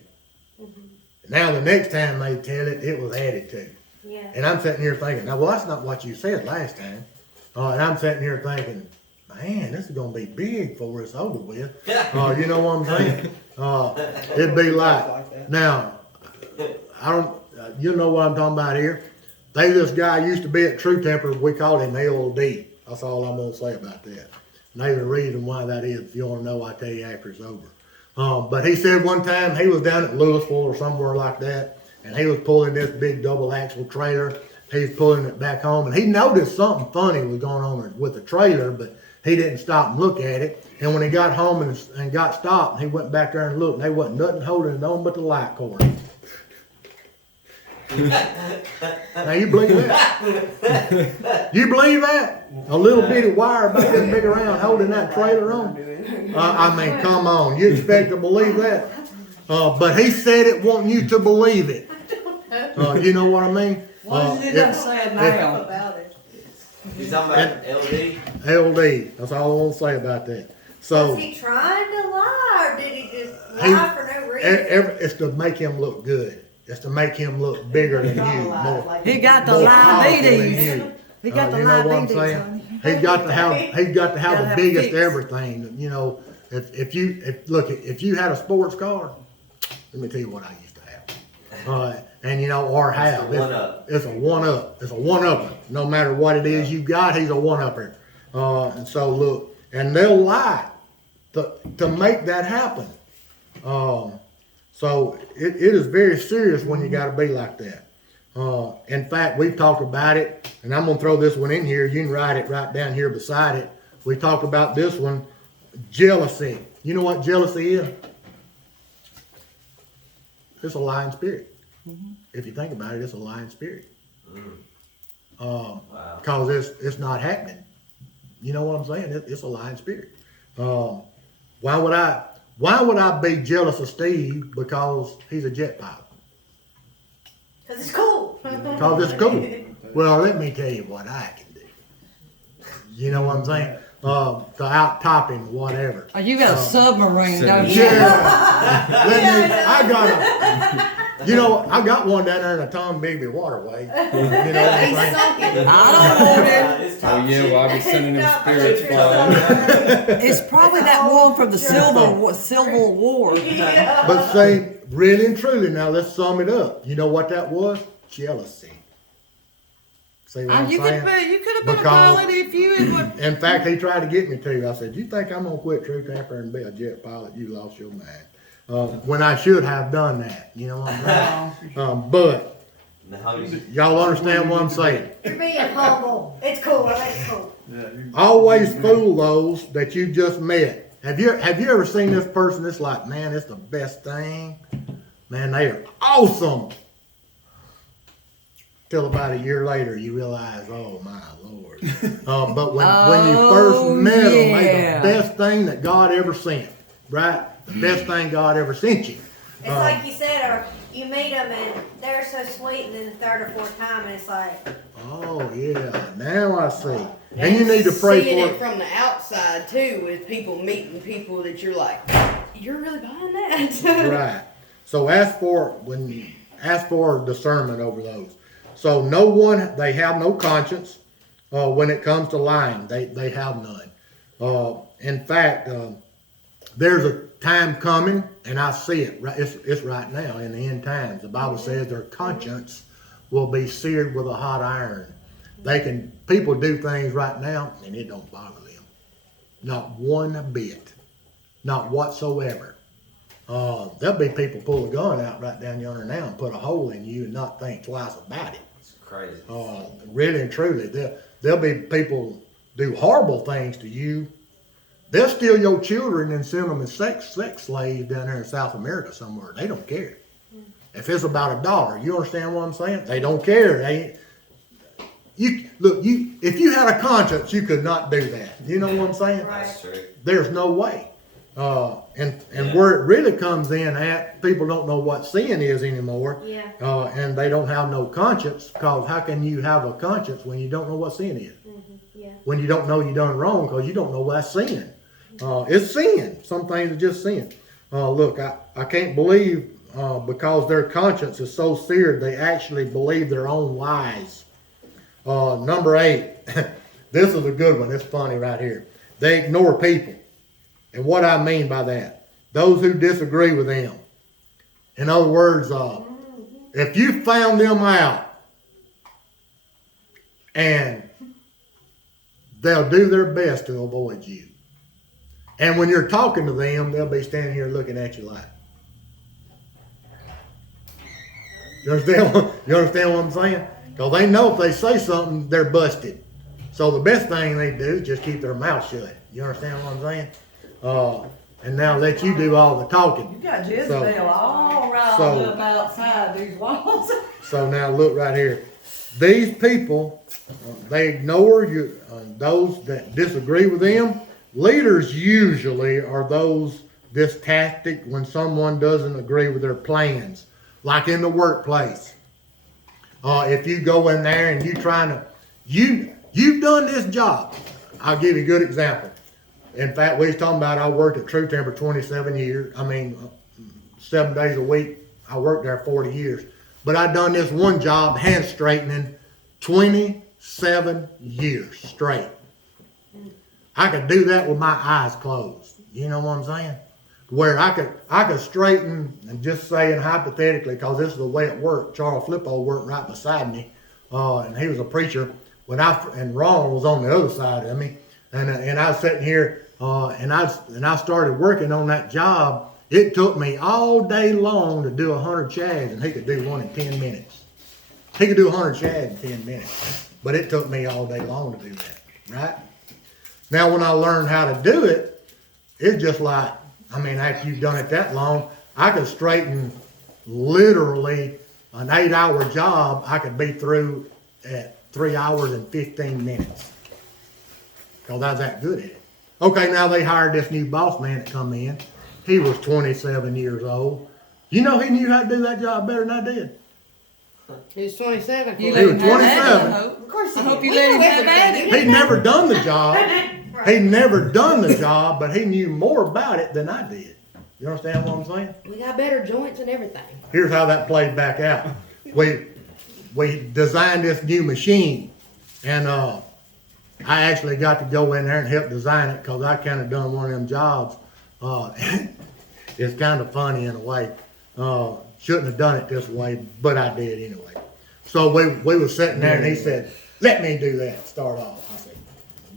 Now the next time they tell it, it was added to. Yeah. And I'm sitting here thinking, now, well, that's not what you said last time. And I'm sitting here thinking, man, this is going to be big before it's over with. You know what I'm saying? It'd be like now, I don't, you know what I'm talking about here. This guy used to be at True Temper. We called him LD. That's all I'm going to say about that. And there's a reason why that is. If you want to know, I'll tell you after it's over. But he said one time he was down at Louisville or somewhere like that, and he was pulling this big double axle trailer. He was pulling it back home, and he noticed something funny was going on with the trailer, but he didn't stop and look at it. And when he got home and got stopped, he went back there and looked, and there wasn't nothing holding it on but the light cord. Now you believe that? You believe that? A little bitty wire about this big around holding that trailer on? I mean, come on. You expect to believe that? But he said it wanting you to believe it. You know what I mean? What is it say now? About it. You talking about LD? LD. That's all I want to say about that. So Was he trying to lie, or did he just lie for no reason? it's to make him look good. It's to make him look bigger than you. More, He got the more powerful than diabetes. you. He got the You know what I'm diabetes. saying? Honey. He's got to have Gotta the biggest fix. everything. You know, if you had a sports car, let me tell you what I used to have. And you know, or have. It's a one-up. It's a one-upper. No matter what it is you got, he's a one-upper. And so look, and they'll lie to make that happen. So it is very serious when you got to be like that. In fact, we've talked about it, and I'm going to throw this one in here. You can write it right down here beside it. We talked about this one, jealousy. You know what jealousy is? It's a lying spirit. If you think about it, it's a lying spirit. Because it's not happening. You know what I'm saying? It's a lying spirit. Why would I be jealous of Steve because he's a jet pilot? Because it's cool. Because it's cool. Well, let me tell you what I can do. You know what I'm saying? To out-top him, whatever. Oh, you got a submarine, don't you? Yeah. I got one down there in the Tom Bigby waterway. You know what I'm saying? I don't want it. It's Oh top yeah, shit. well I'll be sending them Stop spirits it. flying. It's probably that one from the Civil War. But say, really and truly, now let's sum it up. You know what that was? Jealousy. See what I'm You saying? could have been a Because- pilot if you would. In fact, he tried to get me to. I said, "You think I'm gonna quit True Temper and be a jet pilot? You lost your mind." When I should have done that. You know what I'm saying? But Now you y'all understand what I'm saying? You're being humble. It's cool. I think it's cool. Always fool those that you just met. Have you ever seen this person that's like, man, it's the best thing? Man, they are awesome. Till about a year later, you realize, oh my Lord. But when you first met them, they yeah. the best thing that God ever sent, right? The best thing God ever sent you. It's like you said, or you meet them and they're so sweet, and then the third or fourth time, and it's like, Oh, yeah, now I see. And you need to pray seeing for it from the outside too, with people meeting people that you're like, you're really buying that. Right. So ask for discernment over those. So no one, they have no conscience when it comes to lying. They have none. In fact, there's a time coming, and I see it. It's right now in the end times. The Bible says their conscience will be seared with a hot iron. People do things right now, and it don't bother them. Not one bit. Not whatsoever. There'll be people pull a gun out right down yonder now and put a hole in you and not think twice about it. It's crazy. Really and truly, there'll be people do horrible things to you. They'll steal your children and send them as sex slaves down there in South America somewhere. They don't care. If it's about $1, you understand what I'm saying? They don't care. If you had a conscience, you could not do that. You know what I'm saying? That's true. There's no way. And where it really comes in at, people don't know what sin is anymore. yeah. And they don't have no conscience, because how can you have a conscience when you don't know what sin is? Yeah. When you don't know you done wrong, because you don't know that's sin. It's sin. Some things are just sin. Look, I can't believe because their conscience is so seared, they actually believe their own lies. Number 8, this is a good one. It's funny right here. They ignore people. And what I mean by that, those who disagree with them. In other words, if you found them out, and they'll do their best to avoid you. And when you're talking to them, they'll be standing here looking at you like. You understand what I'm saying? Because they know if they say something, they're busted. So the best thing they do is just keep their mouth shut. You understand what I'm saying? And now let you do all the talking. You got Jezebel all riled up outside these walls. So now look right here. These people, they ignore you, those that disagree with them. Leaders usually are those, this tactic when someone doesn't agree with their plans, like in the workplace. If you go in there and you've done this job. I'll give you a good example. In fact, we was talking about, I worked at True Timber 27 years. 7 days a week. I worked there 40 years. But I done this one job, hand straightening, 27 years straight. I could do that with my eyes closed. You know what I'm saying? Where I could straighten, and just saying hypothetically, because this is the way it worked. Charles Flippo worked right beside me, and he was a preacher. And Ron was on the other side of me, and I was sitting here, and I started working on that job. It took me all day long to do 100 shags, and he could do one in 10 minutes. He could do 100 shags in 10 minutes, but it took me all day long to do that, right? Now, when I learned how to do it, it's just like, after you've done it that long, I could straighten literally an 8-hour job. I could be through at 3 hours and 15 minutes. Because I was that good at it. Okay, now they hired this new boss man to come in. He was 27 years old. You know, he knew how to do that job better than I did. He was 27. You He let was him have that, 27. I hope. Of course he I hope did. you We let him know have at everything. it. He'd never done the job. Right. He'd never done the job, but he knew more about it than I did. You understand what I'm saying? We got better joints and everything. Here's how that played back out. We designed this new machine, and I actually got to go in there and help design it, because I kind of done one of them jobs. It's kind of funny in a way. Shouldn't have done it this way, but I did anyway. So we were sitting there, and he said, "Let me do that, start off." I said,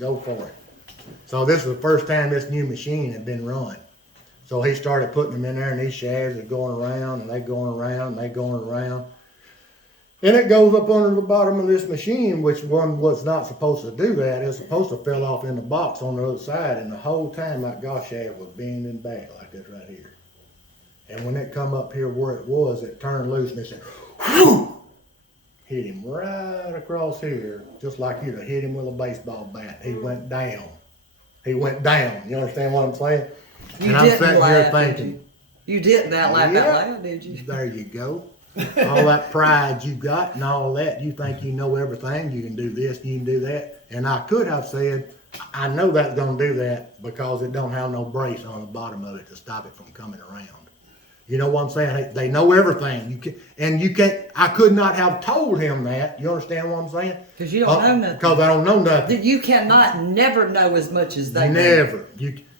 "Go for it." So this is the first time this new machine had been run. So he started putting them in there, and these shags are going around, and they going around, and they going around. And it goes up under the bottom of this machine, which one was not supposed to do that. It's supposed to fell off in the box on the other side, and the whole time that gosh shaft was bending back like this right here. And when it come up here where it was, it turned loose, and it said, whew! Hit him right across here, just like you'd have hit him with a baseball bat. He went down. He went down. You understand what I'm saying? You And I'm didn't sitting here laugh, did thinking, you? You didn't laugh Yeah. out loud, did you? There you go. All that pride you got and all that, you think you know everything, you can do this, you can do that. And I could have said, I know that's gonna do that because it don't have no brace on the bottom of it to stop it from coming around. You know what I'm saying? They know everything. You can't, I could not have told him that. You understand what I'm saying? Because you don't know nothing. Because I don't know nothing. You cannot never know as much as they do. Never.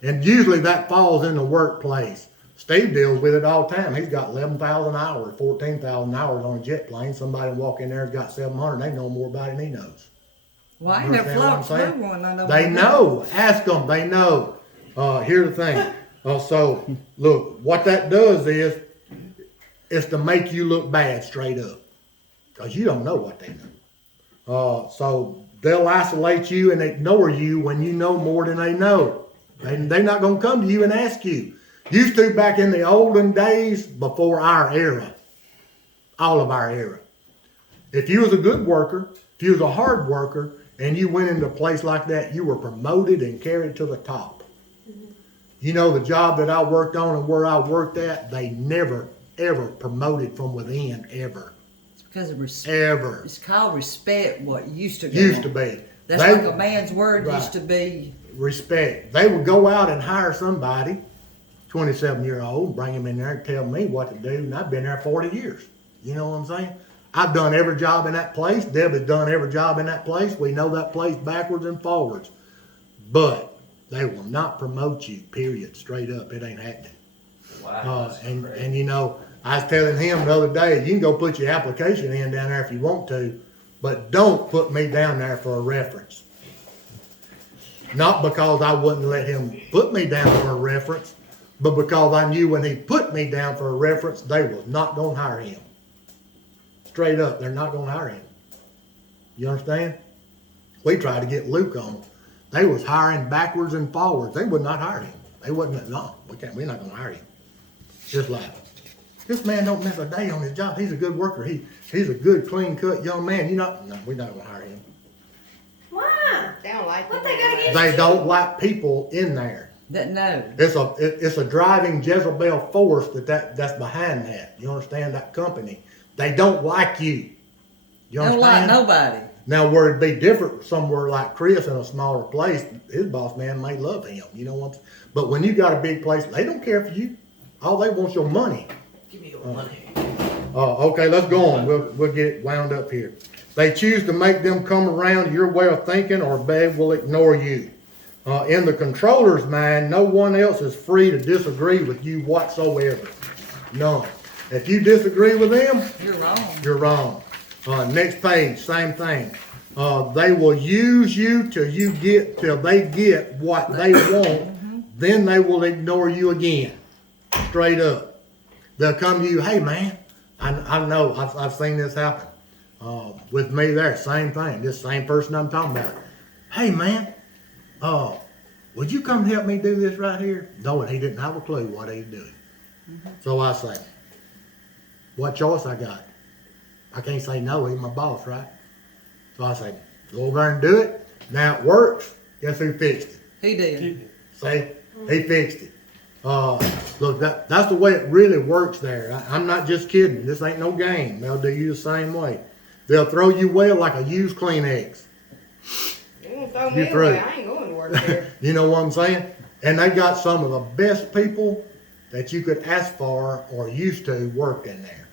And usually that falls in the workplace. Steve deals with it all the time. He's got 11,000 hours, 14,000 hours on a jet plane. Somebody walk in there and got 700. They know more about it than he knows. Well, I You never understand what I'm flopped saying? through one. I know They what know. Ask them. They know. Here's the thing. So, look, what that does is to make you look bad straight up. Because you don't know what they know. So, they'll isolate you and ignore you when you know more than they know. They're not going to come to you and ask you. Used to back in the olden days before our era. All of our era. If you was a good worker, if you was a hard worker, and you went into a place like that, you were promoted and carried to the top. You know, the job that I worked on and where I worked at, they never, ever promoted from within, ever. It's because of respect. Ever. It's called respect, what used to go Used on. to be. That's They- like a man's word Right. used to be. Respect. They would go out and hire somebody, 27-year-old, bring him in there and tell me what to do, and I've been there 40 years. You know what I'm saying? I've done every job in that place. Deb has done every job in that place. We know that place backwards and forwards. But they will not promote you, period, straight up. It ain't happening. Wow. that's crazy. And you know, I was telling him the other day, you can go put your application in down there if you want to, but don't put me down there for a reference. Not because I wouldn't let him put me down for a reference, but because I knew when he put me down for a reference, they was not gonna hire him. Straight up, they're not gonna hire him. You understand? We tried to get Luke on. They was hiring backwards and forwards. They would not hire him. They wasn't, no, we're not gonna hire him. Just like, this man don't miss a day on his job. He's a good worker. He's a good, clean-cut young man. No, we're not gonna hire him. Why? They don't like What people they got like against They don't like people in there. That no. It's a driving Jezebel force that's behind that. You understand? That company. They don't like you. You Don't like understand? nobody. Now, where it'd be different somewhere like Chris in a smaller place, his boss man may love him. You know what? But when you got a big place, they don't care for you. All they want is your money. Give me your money. Okay, let's go on. We'll get wound up here. They choose to make them come around your way of thinking, or they will ignore you. In the controller's mind, no one else is free to disagree with you whatsoever. None. If you disagree with them, You're wrong. you're wrong. Next page, same thing. They will use you till they get what they want. Then they will ignore you again. Straight up. They'll come to you, hey man, I know, I've seen this happen. With me there, same thing. This same person I'm talking about. Hey man, would you come help me do this right here? No, and he didn't have a clue what he's doing. So I say, what choice I got? I can't say no, he's my boss, right? So I say, go over there and do it. Now it works. Guess who fixed it? He did. See, he fixed it. Look, that's the way it really works there. I'm not just kidding. This ain't no game. They'll do you the same way. They'll throw you away like a used Kleenex. They won't throw You're me through. away. I ain't going to work there. You know what I'm saying? And they got some of the best people that you could ask for or used to work in there.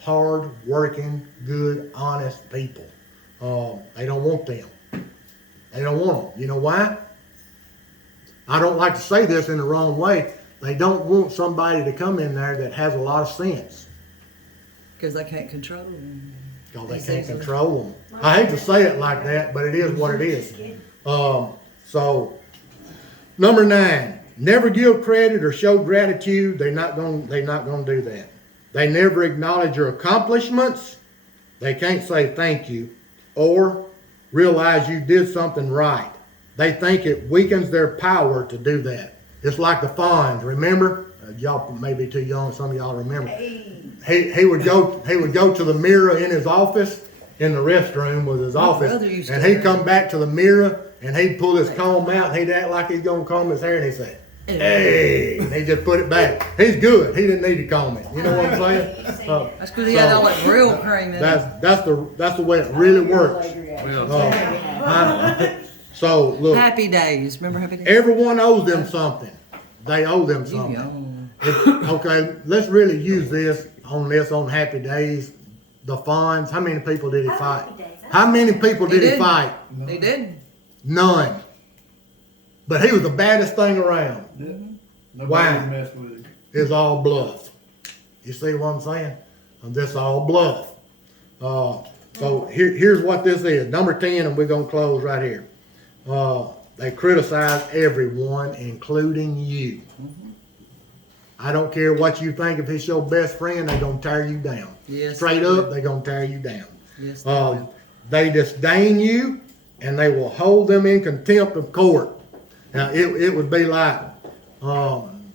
Hard working, good, honest people. They don't want them. They don't want them. You know why? I don't like to say this in the wrong way. They don't want somebody to come in there that has a lot of sense. Because they can't control him. Because they can't control them. I hate to say it like that, but it is what it is. So, number 9, never give credit or show gratitude. They're not going to do that. They never acknowledge your accomplishments. They can't say thank you or realize you did something right. They think it weakens their power to do that. It's like the Fonz, remember? Y'all may be too young, some of y'all remember. He would go to the mirror in his office, in the restroom was his office, brother used and to he'd do come back to the mirror and he'd pull his comb out and he'd act like he's gonna comb his hair and he'd say, Hey, and they just put it back. He's good. He didn't need to comment. You know what I'm saying? That's because he had all that real cream in it. That's the way it really works. So look, Happy Days. Remember Happy Days? everyone owes them something. They owe them You something. young. Okay, let's really use this on Happy Days. The funds. How many people did he fight? How many people did he fight? He did. None. But he was the baddest thing around. Nobody Why? messed with him. It's all bluff. You see what I'm saying? And this all bluff. So here's what this is. Number 10, and we're gonna close right here. They criticize everyone, including you. I don't care what you think. If it's your best friend, they gonna tear you down. Yes, Straight they up, will. they gonna tear you down. Yes, they will. They disdain you, and they will hold them in contempt of court. Now, it would be like,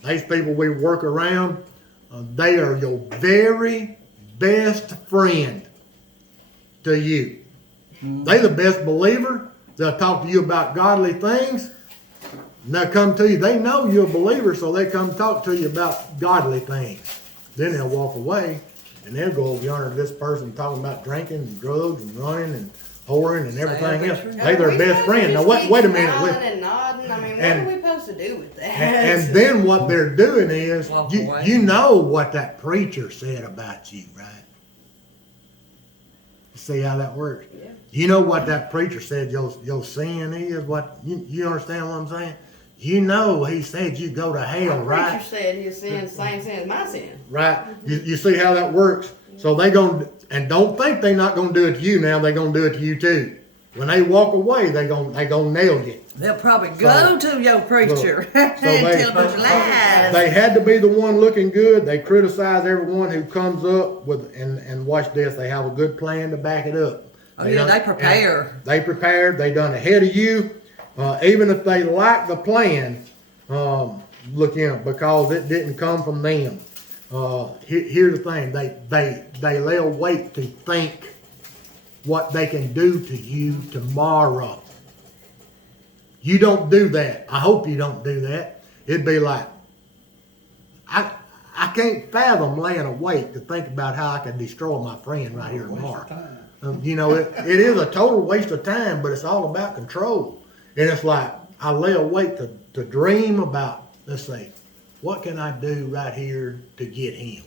these people we work around, they are your very best friend to you. They the best believer. They'll talk to you about godly things. And they'll come to you. They know you're a believer, so they come talk to you about godly things. Then they'll walk away, and they'll go over yonder to this person talking about drinking and drugs and running and whoring and everything else. They their best friend. Now wait a minute. And nodding. I mean, what are we supposed to do with that? And then what they're doing is, Walk you, away. you know what that preacher said about you, right? See how that works? Yeah. You know what that preacher said your sin is? What you understand what I'm saying? You know he said you go to hell, My right? preacher said his sin, same sin as my sin. Right? You see how that works? So they gonna, and don't think they not gonna do it to you now, they gonna do it to you too. When they walk away, they gonna nail you. They'll probably go to your preacher and they- tell a bunch of lies. They had to be the one looking good. They criticize everyone who comes up with, and watch this, they have a good plan to back it up. Oh, yeah, they prepare. They prepared, they done ahead of you. Even if they like the plan, look in, because it didn't come from them. Here's the thing, they lay awake to think what they can do to you tomorrow. You don't do that. I hope you don't do that. It'd be like, I can't fathom laying awake to think about how I can destroy my friend right here tomorrow. You know, it is a total waste of time, but it's all about control. And it's like, I lay awake to dream about, let's say, what can I do right here to get him?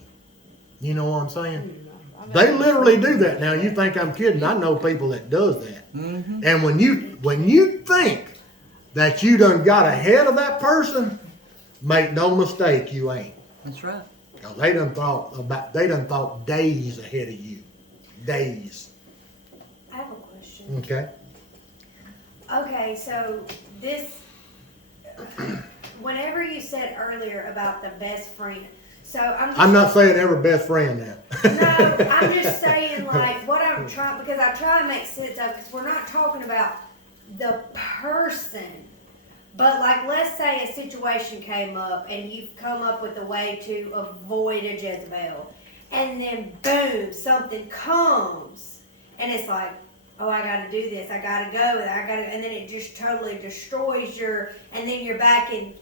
You know what I'm saying? They literally do that. Now, you think I'm kidding. I know people that does that. Mm-hmm. And when you think that you done got ahead of that person, make no mistake, you ain't. That's right. 'Cause they done thought days ahead of you. Days. I have a question. Okay? Okay, so this, whenever you said earlier about the best friend, so I'm not saying every best friend now. No, I'm just saying like what I'm trying, because I try to make sense of, because we're not talking about the person, but like let's say a situation came up and you've come up with a way to avoid a Jezebel, and then boom, something comes, and it's like, oh, I gotta do this, I gotta go, and then it just totally destroys and then you're back in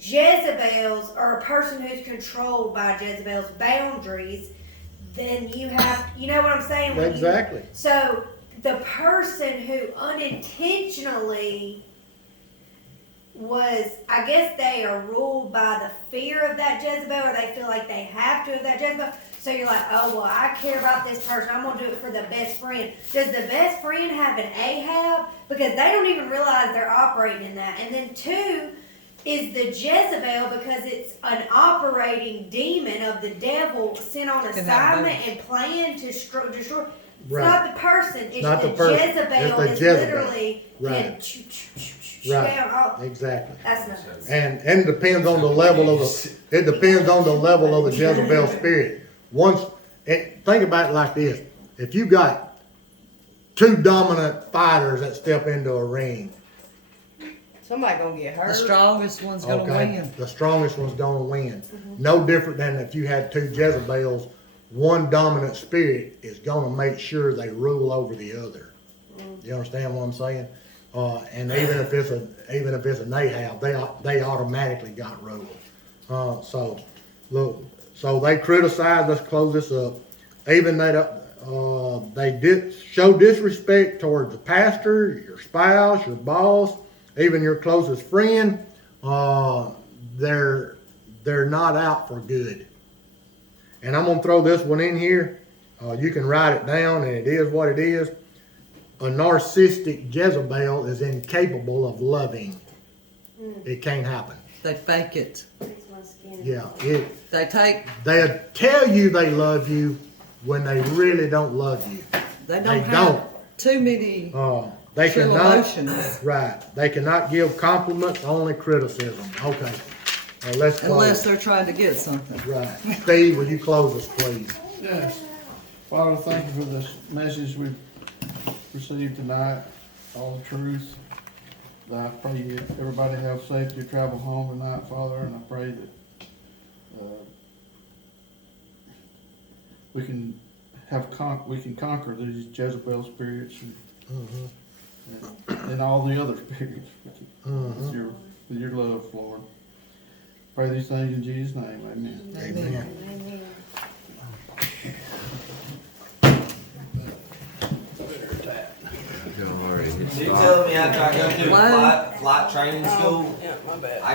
Jezebel's, or a person who's controlled by Jezebel's boundaries. Then you have, you know what I'm saying? Exactly. So the person who unintentionally was, I guess they are ruled by the fear of that Jezebel, or they feel like they have to have that Jezebel. So you're like, oh, well, I care about this person. I'm going to do it for the best friend. Does the best friend have an Ahab? Because they don't even realize they're operating in that. And then 2 is the Jezebel, because it's an operating demon of the devil sent on Can have assignment both. and planned to destroy. It's Right. not the person. It's Not the, the person. Jezebel It's the that's Jezebel. literally Right. Right. Right. Exactly. That's nuts. And it depends on the level of the Jezebel spirit. Think about it like this. If you got 2 dominant fighters that step into a ring, Somebody gonna get hurt. The strongest one's gonna okay, win. the strongest one's gonna win. No different than if you had 2 Jezebels. One dominant spirit is gonna make sure they rule over the other. You understand what I'm saying? And even if it's a Nahab, they automatically got rolled. So, look, so they criticized, let's close this up. Even they did show disrespect towards the pastor, your spouse, your boss, even your closest friend. They're not out for good. And I'm gonna throw this one in here. You can write it down, and it is what it is. A narcissistic Jezebel is incapable of loving. It can't happen. They fake it. Makes my skin. Yeah, they'll tell you they love you when they really don't love you. They They don't don't. have too many They true cannot. emotions Right. They cannot give compliments, only criticism. Okay. Let's close. unless they're trying to get something. Right. Steve, will you close us, please? Yes. Father, thank you for this message we've received tonight, all the truth. I pray you, everybody have safety to travel home tonight, Father, and I pray that we can conquer these Jezebel spirits and all the other spirits with your love, Lord. Pray these things in Jesus' name, amen. Amen. Amen. You telling me after I go through Hello? flight training school, Yeah, my bad. I can